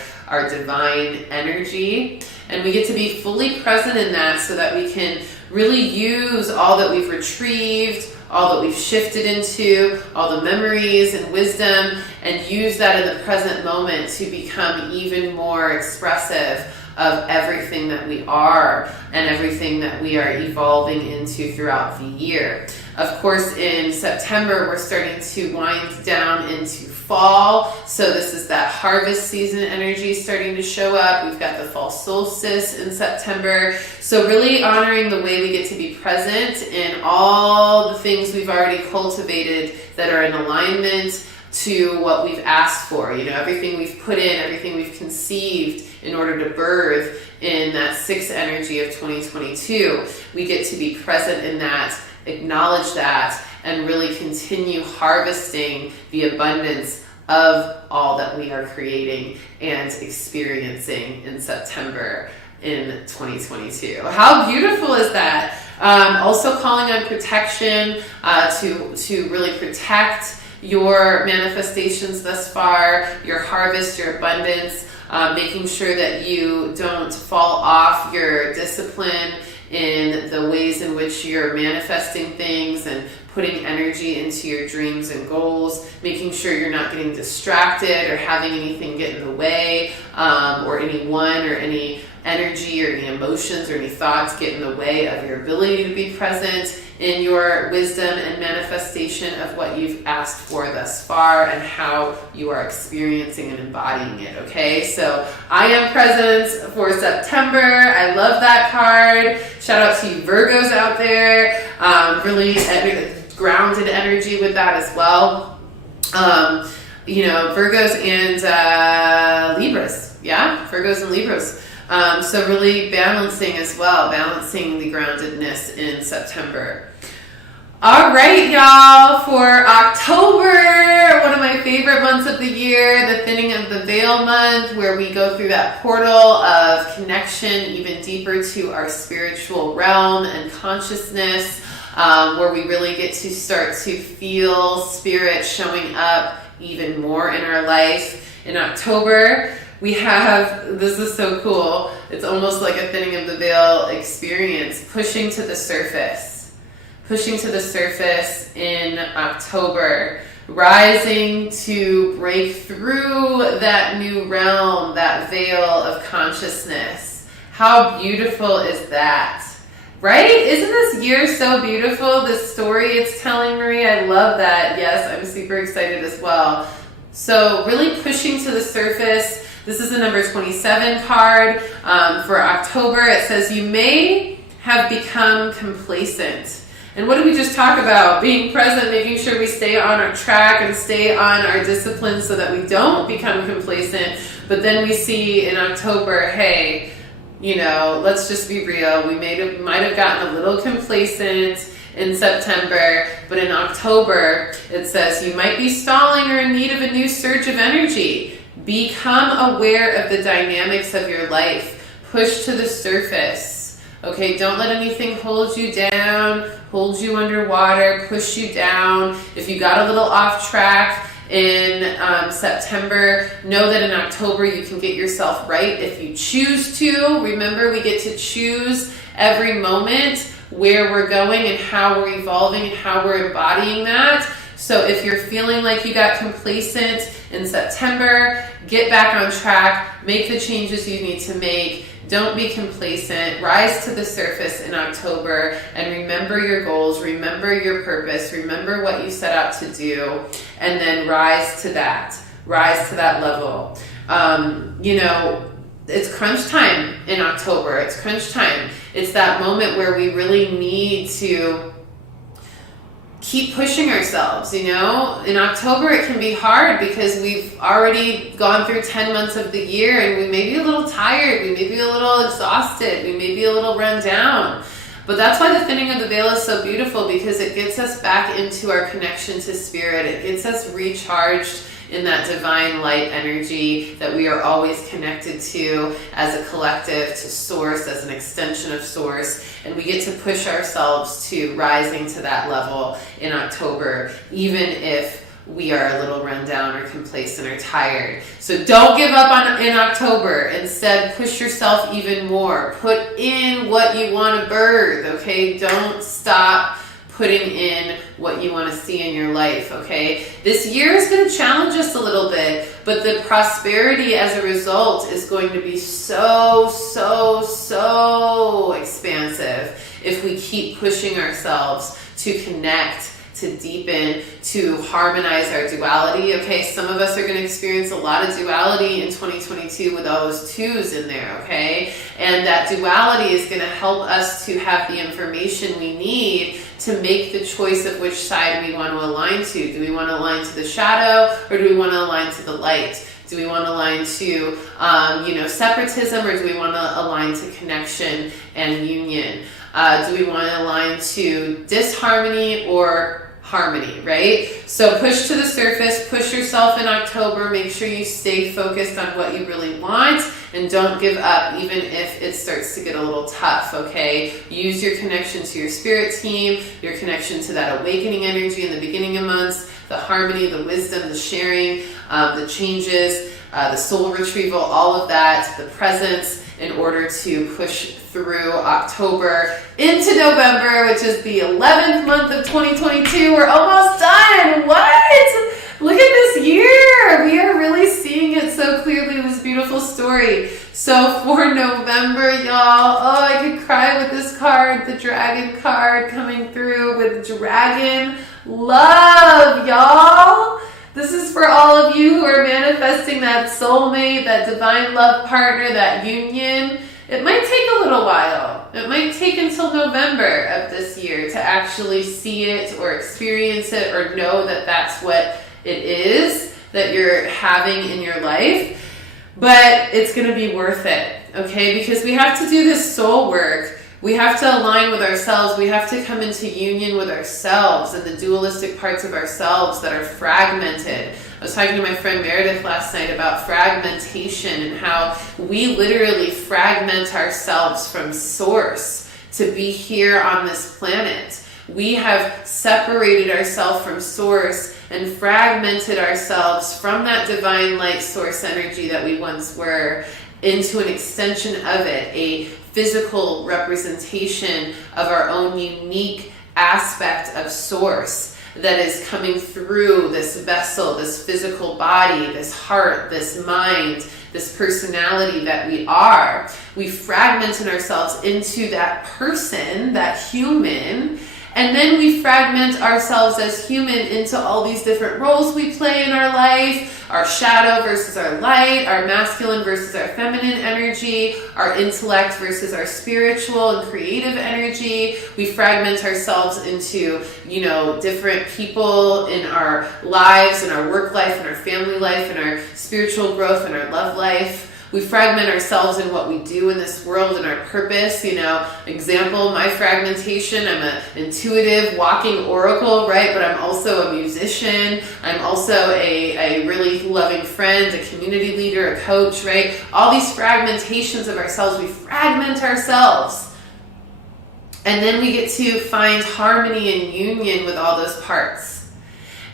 divine energy. And we get to be fully present in that so that we can really use all that we've retrieved, all that we've shifted into, all the memories and wisdom, and use that in the present moment to become even more expressive of everything that we are and everything that we are evolving into throughout the year. Of course, in September, we're starting to wind down into fall. So this is that harvest season energy starting to show up. We've got the fall solstice in September. So really honoring the way we get to be present in all the things we've already cultivated that are in alignment to what we've asked for. Everything we've put in, everything we've conceived in order to birth in that 6th energy of 2022. We get to be present in that, acknowledge that, and really continue harvesting the abundance of all that we are creating and experiencing in September in 2022. How beautiful is that? Also calling on protection to really protect your manifestations thus far, your harvest, your abundance, making sure that you don't fall off your discipline in the ways in which you're manifesting things and putting energy into your dreams and goals, making sure you're not getting distracted or having anything get in the way, or anyone or energy or any emotions or any thoughts get in the way of your ability to be present in your wisdom and manifestation of what you've asked for thus far and how you are experiencing and embodying it, okay? So I am present for September. I love that card. Shout out to you Virgos out there. Really grounded energy with that as well. Virgos and Libras. Yeah, Virgos and Libras. So really balancing as well, balancing the groundedness in September. All right, y'all, for October, one of my favorite months of the year, the thinning of the veil month, where we go through that portal of connection even deeper to our spiritual realm and consciousness, where we really get to start to feel spirit showing up even more in our life. In October, we have, this is so cool, it's almost like a thinning of the veil experience, pushing to the surface in October, rising to break through that new realm, that veil of consciousness. How beautiful is that? Right? Isn't this year so beautiful? This story it's telling, Marie, I love that. Yes, I'm super excited as well. So really pushing to the surface. This is the number 27 card for October. It says, you may have become complacent. And what did we just talk about? Being present, making sure we stay on our track and stay on our discipline so that we don't become complacent. But then we see in October, hey, let's just be real. We might have gotten a little complacent in September, but in October, it says you might be stalling or in need of a new surge of energy. Become aware of the dynamics of your life. Push to the surface. Okay, don't let anything hold you down, hold you underwater, push you down. If you got a little off track in September, know that in October you can get yourself right if you choose to. Remember, we get to choose every moment where we're going and how we're evolving and how we're embodying that. So if you're feeling like you got complacent in September, get back on track, make the changes you need to make. Don't be complacent. Rise to the surface in October and remember your goals, remember your purpose, remember what you set out to do, and then rise to that level. It's crunch time in October. It's crunch time. It's that moment where we really need to keep pushing ourselves, In October, it can be hard because we've already gone through 10 months of the year and we may be a little tired, we may be a little exhausted, we may be a little run down. But that's why the thinning of the veil is so beautiful, because it gets us back into our connection to spirit. It gets us recharged in that divine light energy that we are always connected to as a collective, to source, as an extension of source. And we get to push ourselves to rising to that level in October, even if we are a little run down or complacent or tired. So don't give up in October. Instead, push yourself even more. Put in what you want to birth, okay? Don't stop putting in what you want to see in your life, okay? This year is going to challenge us a little bit, but the prosperity as a result is going to be so, so, so expansive if we keep pushing ourselves to connect, to deepen, to harmonize our duality, okay? Some of us are going to experience a lot of duality in 2022 with all those twos in there, okay? And that duality is going to help us to have the information we need to make the choice of which side we want to align to. Do we want to align to the shadow, or do we want to align to the light? Do we want to align to, separatism, or do we want to align to connection and union? Do we want to align to disharmony or harmony, right? So push to the surface, push yourself in October, make sure you stay focused on what you really want, and don't give up even if it starts to get a little tough, okay? Use your connection to your spirit team, your connection to that awakening energy in the beginning of months, the harmony, the wisdom, the sharing, the changes, the soul retrieval, all of that, the presence, in order to push through October into November, which is the 11th month of 2022. We're almost done. What? Look at this year. We are really seeing it so clearly, this beautiful story. So for November, dragon love, y'all. This is for all of you who are manifesting that soulmate, that divine love partner, that union. It might take a little while. It might take until November of this year to actually see it or experience it or know that that's what it is that you're having in your life. But it's going to be worth it, okay? Because we have to do this soul work. We have to align with ourselves. We have to come into union with ourselves and the dualistic parts of ourselves that are fragmented. I was talking to my friend Meredith last night about fragmentation and how we literally fragment ourselves from source to be here on this planet. We have separated ourselves from source and fragmented ourselves from that divine light source energy that we once were into an extension of it, a physical representation of our own unique aspect of source that is coming through this vessel, this physical body, this heart, this mind, this personality that we are. We fragmented ourselves into that person, that human, and then we fragment ourselves as human into all these different roles we play in our life, our shadow versus our light, our masculine versus our feminine energy, our intellect versus our spiritual and creative energy. We fragment ourselves into, different people in our lives, in our work life, in our family life, in our spiritual growth, in our love life. We fragment ourselves in what we do in this world and our purpose. Example, my fragmentation, I'm an intuitive walking oracle, right? But I'm also a musician. I'm also a really loving friend, a community leader, a coach, right? All these fragmentations of ourselves, we fragment ourselves. And then we get to find harmony and union with all those parts.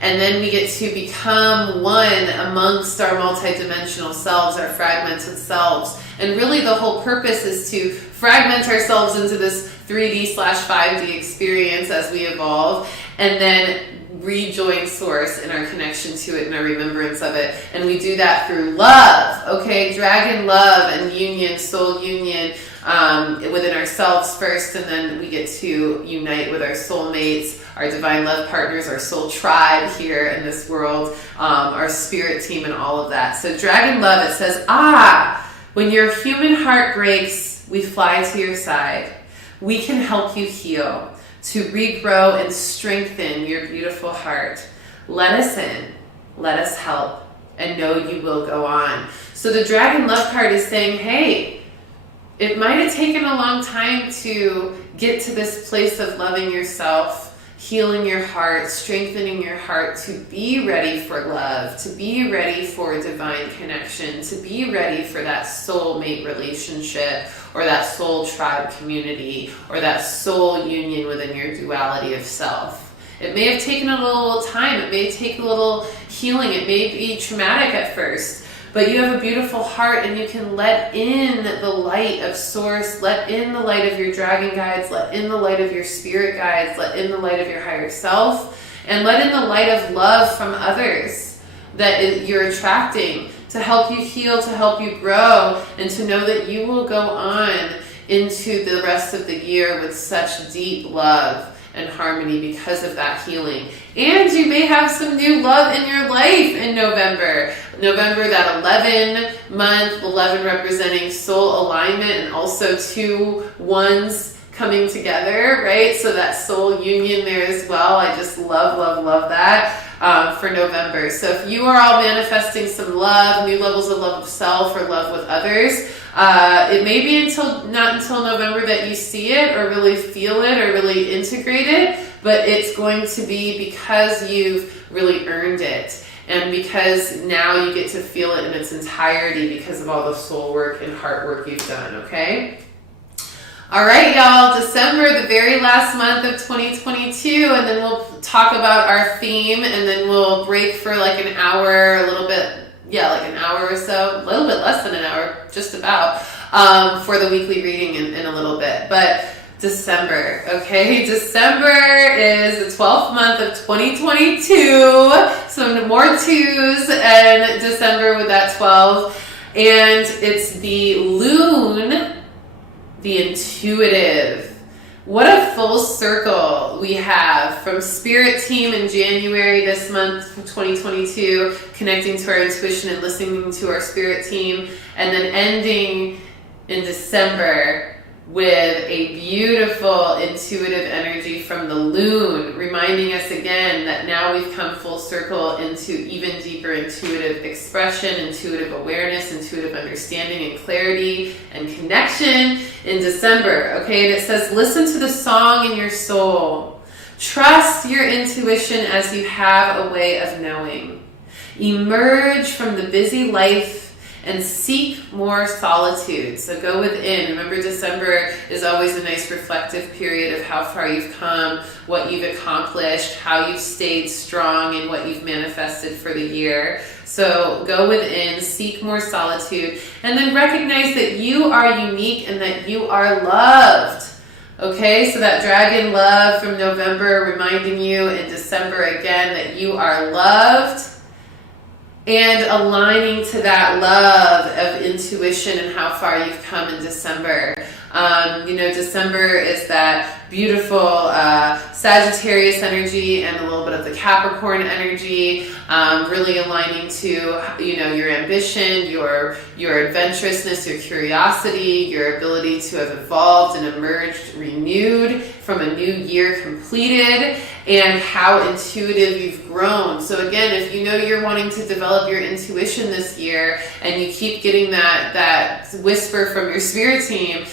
And then we get to become one amongst our multidimensional selves, our fragmented selves. And really the whole purpose is to fragment ourselves into this 3D/5D experience as we evolve, and then rejoin source in our connection to it and our remembrance of it. And we do that through love, okay? Dragon love and union, soul union, within ourselves first, and then we get to unite with our soulmates, our divine love partners, our soul tribe here in this world, our spirit team, and all of that. So dragon love, it says, when your human heart breaks, we fly to your side. We can help you heal, to regrow and strengthen your beautiful heart. Let us in, let us help, and know you will go on. So the dragon love card is saying, hey, it might have taken a long time to get to this place of loving yourself, healing your heart, strengthening your heart, to be ready for love, to be ready for divine connection, to be ready for that soulmate relationship, or that soul tribe community, or that soul union within your duality of self. It may have taken a little time, it may take a little healing, it may be traumatic at first, but you have a beautiful heart and you can let in the light of source, let in the light of your dragon guides, let in the light of your spirit guides, let in the light of your higher self, and let in the light of love from others that you're attracting to help you heal, to help you grow, and to know that you will go on into the rest of the year with such deep love and harmony because of that healing. And you may have some new love in your life in November. November, that 11 month, 11 representing soul alignment, and also 2 ones coming together, right? So that soul union there as well. I just love that for November. So if you are all manifesting some love, new levels of love of self or love with others, it may be not until November that you see it or really feel it or really integrate it, but it's going to be because you've really earned it. And because now you get to feel it in its entirety because of all the soul work and heart work you've done, okay? All right, y'all, December, the very last month of 2022, and then we'll talk about our theme, and then we'll break for like an hour, like an hour or so, a little bit less than an hour, just about, for the weekly reading in a little bit. But December, okay? December is the 12th month of 2022, so more 2s, and December with that 12, and it's the Loon, the intuitive, What a full circle we have from Spirit Team in January this month, 2022, connecting to our intuition and listening to our Spirit Team, and then ending in December with a beautiful intuitive energy from the Loon, reminding us again that now we've come full circle into even deeper intuitive expression, intuitive awareness, intuitive understanding and clarity and connection in December. Okay, and it says, listen to the song in your soul. Trust your intuition as you have a way of knowing. Emerge from the busy life and seek more solitude. So go within. Remember, December is always a nice reflective period of how far you've come, what you've accomplished, how you've stayed strong, and what you've manifested for the year. So go within, seek more solitude, and then recognize that you are unique and that you are loved. Okay, so that dragon love from November reminding you in December again that you are loved, and aligning to that love of intuition and how far you've come in December. December is that beautiful Sagittarius energy and a little bit of the Capricorn energy, really aligning to, your ambition, your adventurousness, your curiosity, your ability to have evolved and emerged renewed from a new year completed, and how intuitive you've grown. So again, if you know you're wanting to develop your intuition this year and you keep getting that whisper from your spirit team,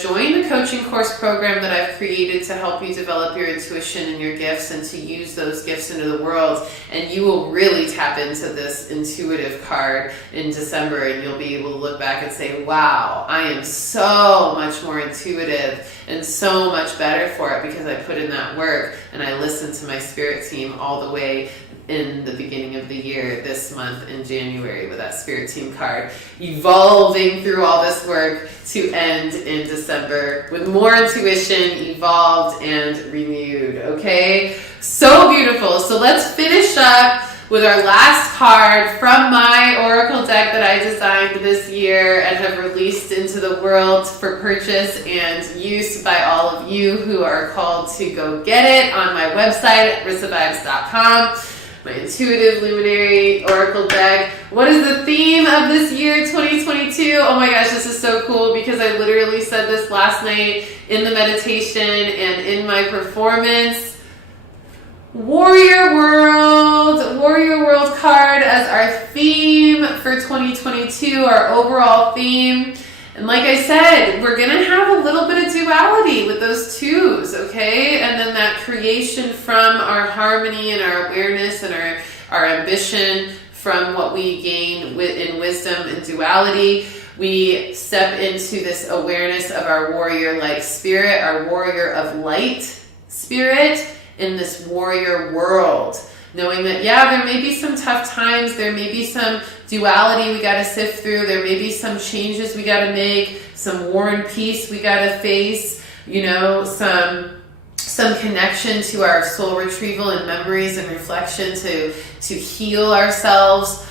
join the coaching course program that I've created to help you develop your intuition and your gifts and to use those gifts into the world. And you will really tap into this intuitive card in December, and you'll be able to look back and say, wow, I am so much more intuitive and so much better for it because I put in that work and I listened to my spirit team all the way in the beginning of the year, this month in January, with that spirit team card, evolving through all this work to end in December with more intuition, evolved and renewed. Okay, so beautiful. So let's finish up with our last card from my oracle deck that I designed this year and have released into the world for purchase and use by all of you who are called to go get it on my website at rissavibes.com. My intuitive luminary oracle deck. What is the theme of this year, 2022? Oh my gosh, this is so cool because I literally said this last night in the meditation and in my performance. Warrior World card as our theme for 2022, our overall theme. And like I said, we're going to have a little bit of duality with those twos, okay? And then that creation from our harmony and our awareness and our ambition from what we gain in wisdom and duality. We step into this awareness of our warrior-like spirit, our warrior of light spirit in this warrior world. Knowing that, there may be some tough times, there may be some duality we got to sift through, there may be some changes we got to make, some war and peace we got to face, some connection to our soul retrieval and memories and reflection to heal ourselves.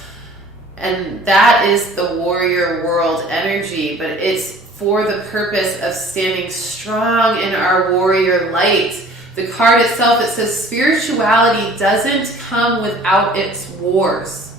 And that is the warrior world energy, but it's for the purpose of standing strong in our warrior light. The card itself, it says spirituality doesn't come without its wars.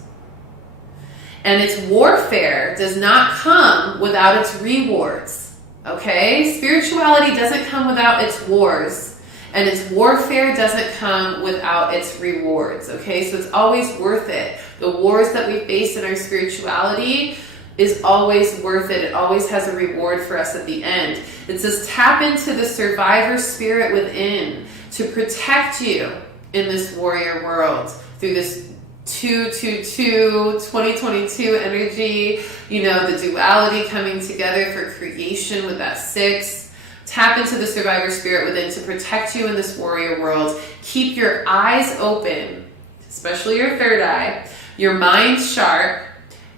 And its warfare does not come without its rewards. Okay? Spirituality doesn't come without its wars. And its warfare doesn't come without its rewards. Okay? So it's always worth it. The wars that we face in our spirituality is always worth it. It always has a reward for us at the end. It says tap into the survivor spirit within to protect you in this warrior world through this 2022 energy, the duality coming together for creation with that 6. Tap into the survivor spirit within to protect you in this warrior world. Keep your eyes open, especially your third eye, your mind sharp,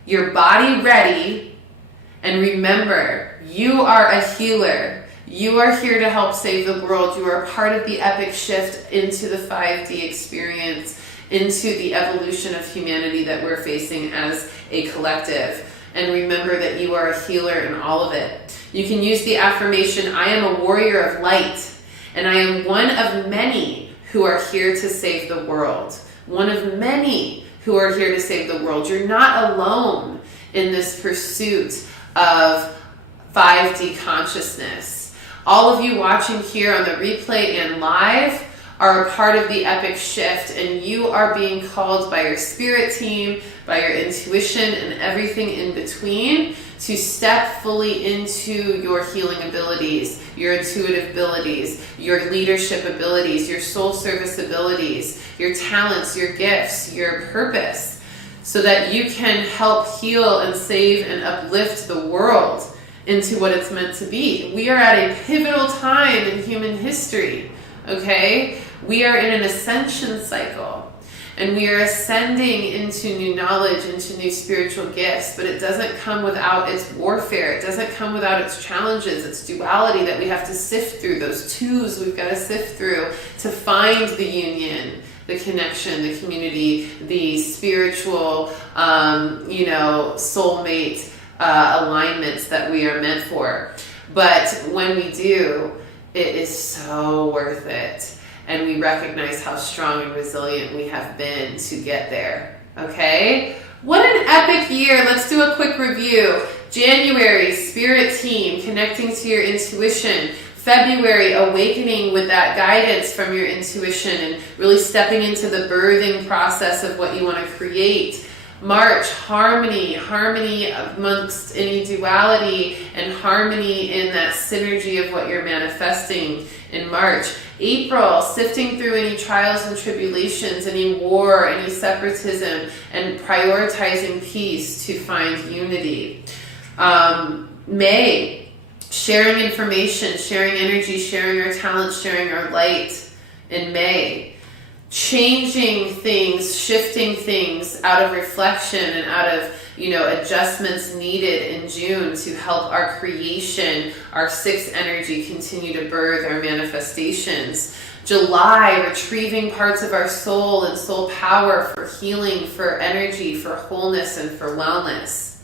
your body ready, and remember, you are a healer. You are here to help save the world. You are part of the epic shift into the 5D experience, into the evolution of humanity that we're facing as a collective. And remember that you are a healer in all of it. You can use the affirmation, I am a warrior of light. And I am one of many who are here to save the world. One of many who are here to save the world. You're not alone in this pursuit of 5D consciousness. All of you watching here on the replay and live are a part of the epic shift, and you are being called by your spirit team, by your intuition, and everything in between to step fully into your healing abilities, your intuitive abilities, your leadership abilities, your soul service abilities, your talents, your gifts, your purpose, so that you can help heal and save and uplift the world into what it's meant to be. We are at a pivotal time in human history, okay? We are in an ascension cycle, and we are ascending into new knowledge, into new spiritual gifts, but it doesn't come without its warfare. It doesn't come without its challenges, its duality that we have to sift through, those twos we've got to sift through to find the union, the connection, the community, the spiritual, soulmate alignments that we are meant for. But when we do, it is so worth it. And we recognize how strong and resilient we have been to get there. Okay? What an epic year. Let's do a quick review. January, spirit team, connecting to your intuition. February, awakening with that guidance from your intuition and really stepping into the birthing process of what you want to create. March, harmony amongst any duality, and harmony in that synergy of what you're manifesting in March. April, sifting through any trials and tribulations, any war, any separatism, and prioritizing peace to find unity. May, sharing information, sharing energy, sharing our talents, sharing our light in May. Changing things, shifting things out of reflection and out of, adjustments needed in June to help our creation, our sixth energy, continue to birth our manifestations. July, retrieving parts of our soul and soul power for healing, for energy, for wholeness, and for wellness.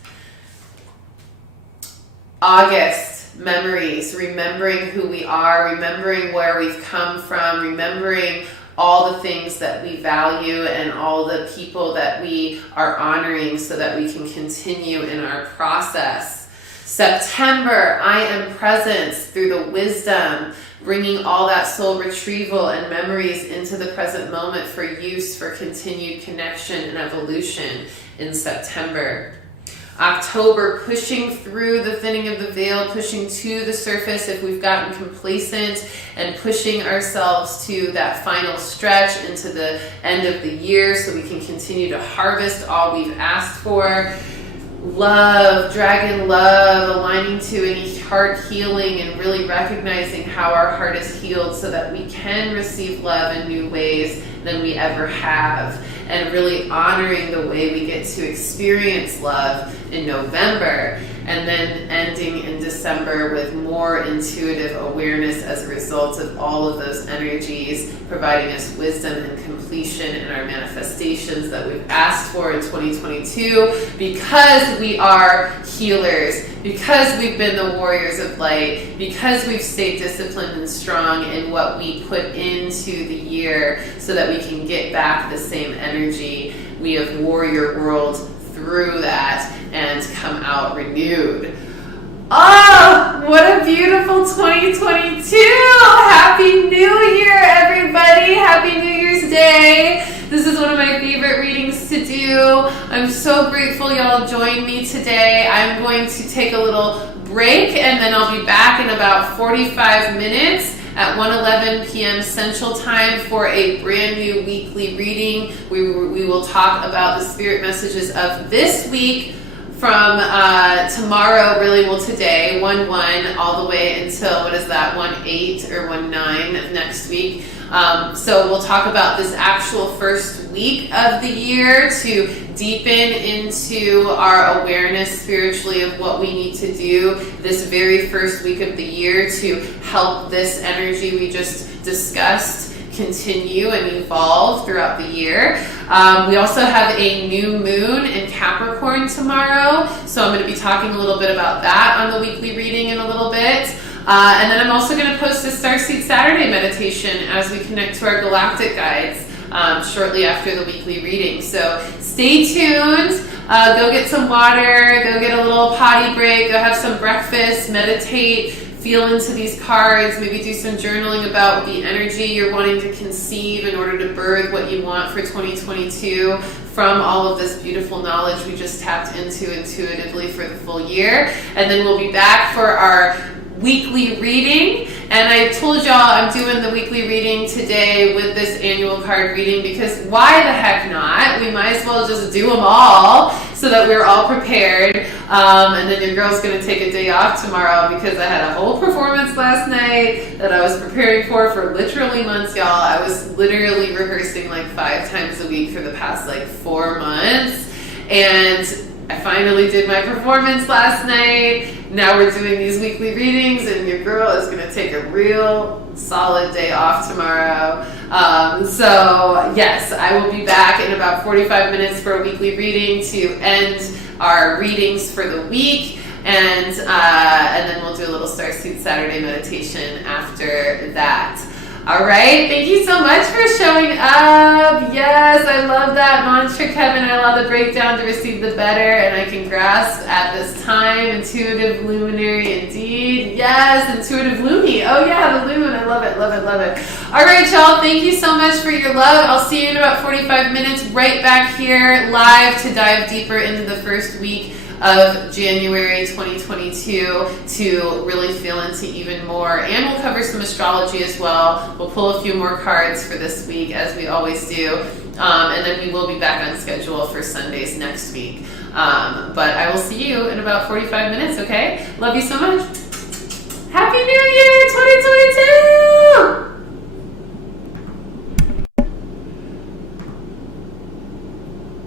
August, memories, remembering who we are, remembering where we've come from, remembering all the things that we value and all the people that we are honoring so that we can continue in our process. September, I am presence through the wisdom, bringing all that soul retrieval and memories into the present moment for use for continued connection and evolution in September. October, pushing through the thinning of the veil, pushing to the surface if we've gotten complacent, and pushing ourselves to that final stretch into the end of the year so we can continue to harvest all we've asked for. Love, dragon love, aligning to any heart healing and really recognizing how our heart is healed so that we can receive love in new ways than we ever have, and really honoring the way we get to experience love in November, and then ending in December with more intuitive awareness as a result of all of those energies, providing us wisdom and completion in our manifestations that we've asked for in 2022, because we are healers, because we've been the warriors of light, because we've stayed disciplined and strong in what we put into the year so that we can get back the same energy. We have warrior world through that and come out renewed. Oh, what a beautiful 2022. Happy New Year, everybody. Happy New Year's Day. This is one of my favorite readings to do. I'm so grateful y'all joined me today. I'm going to take a little break, and then I'll be back in about 45 minutes at 1:11 p.m. Central Time for a brand new weekly reading. We will talk about the spirit messages of this week from tomorrow, really, well, today, 1/1, all the way until, 1/8 or 1/9 next week. So we'll talk about this actual first week of the year to deepen into our awareness spiritually of what we need to do this very first week of the year to help this energy we just discussed continue and evolve throughout the year. We also have a new moon in Capricorn tomorrow, so I'm going to be talking a little bit about that on the weekly reading in a little bit. And then I'm also going to post a Starseed Saturday meditation as we connect to our galactic guides shortly after the weekly reading. So stay tuned. Go get some water, go get a little potty break, go have some breakfast, meditate, feel into these cards, maybe do some journaling about the energy you're wanting to conceive in order to birth what you want for 2022 from all of this beautiful knowledge we just tapped into intuitively for the full year. And then we'll be back for our weekly reading. And I told y'all I'm doing the weekly reading today with this annual card reading because why the heck not? We might as well just do them all so that we're all prepared. And then your girl's going to take a day off tomorrow because I had a whole performance last night that I was preparing for literally months, y'all. I was literally rehearsing like 5 times a week for the past like 4 months. And I finally did my performance last night. Now we're doing these weekly readings, and your girl is going to take a real solid day off tomorrow. So yes, I will be back in about 45 minutes for a weekly reading to end our readings for the week. And then we'll do a little Starseed Saturday meditation after that. All right, thank you so much for showing up. Yes, I love that mantra, Kevin. I love the breakdown to receive the better, and I can grasp at this time. Intuitive luminary indeed. Yes, intuitive lumi. Oh yeah, the loon. I love it, love it, love it. All right, y'all, thank you so much for your love. I'll see you in about 45 minutes right back here live to dive deeper into the first week of January 2022 to really feel into even more. And we'll cover some astrology as well. We'll pull a few more cards for this week as we always do. And then we will be back on schedule for Sundays next week. But I will see you in about 45 minutes, okay? Love you so much.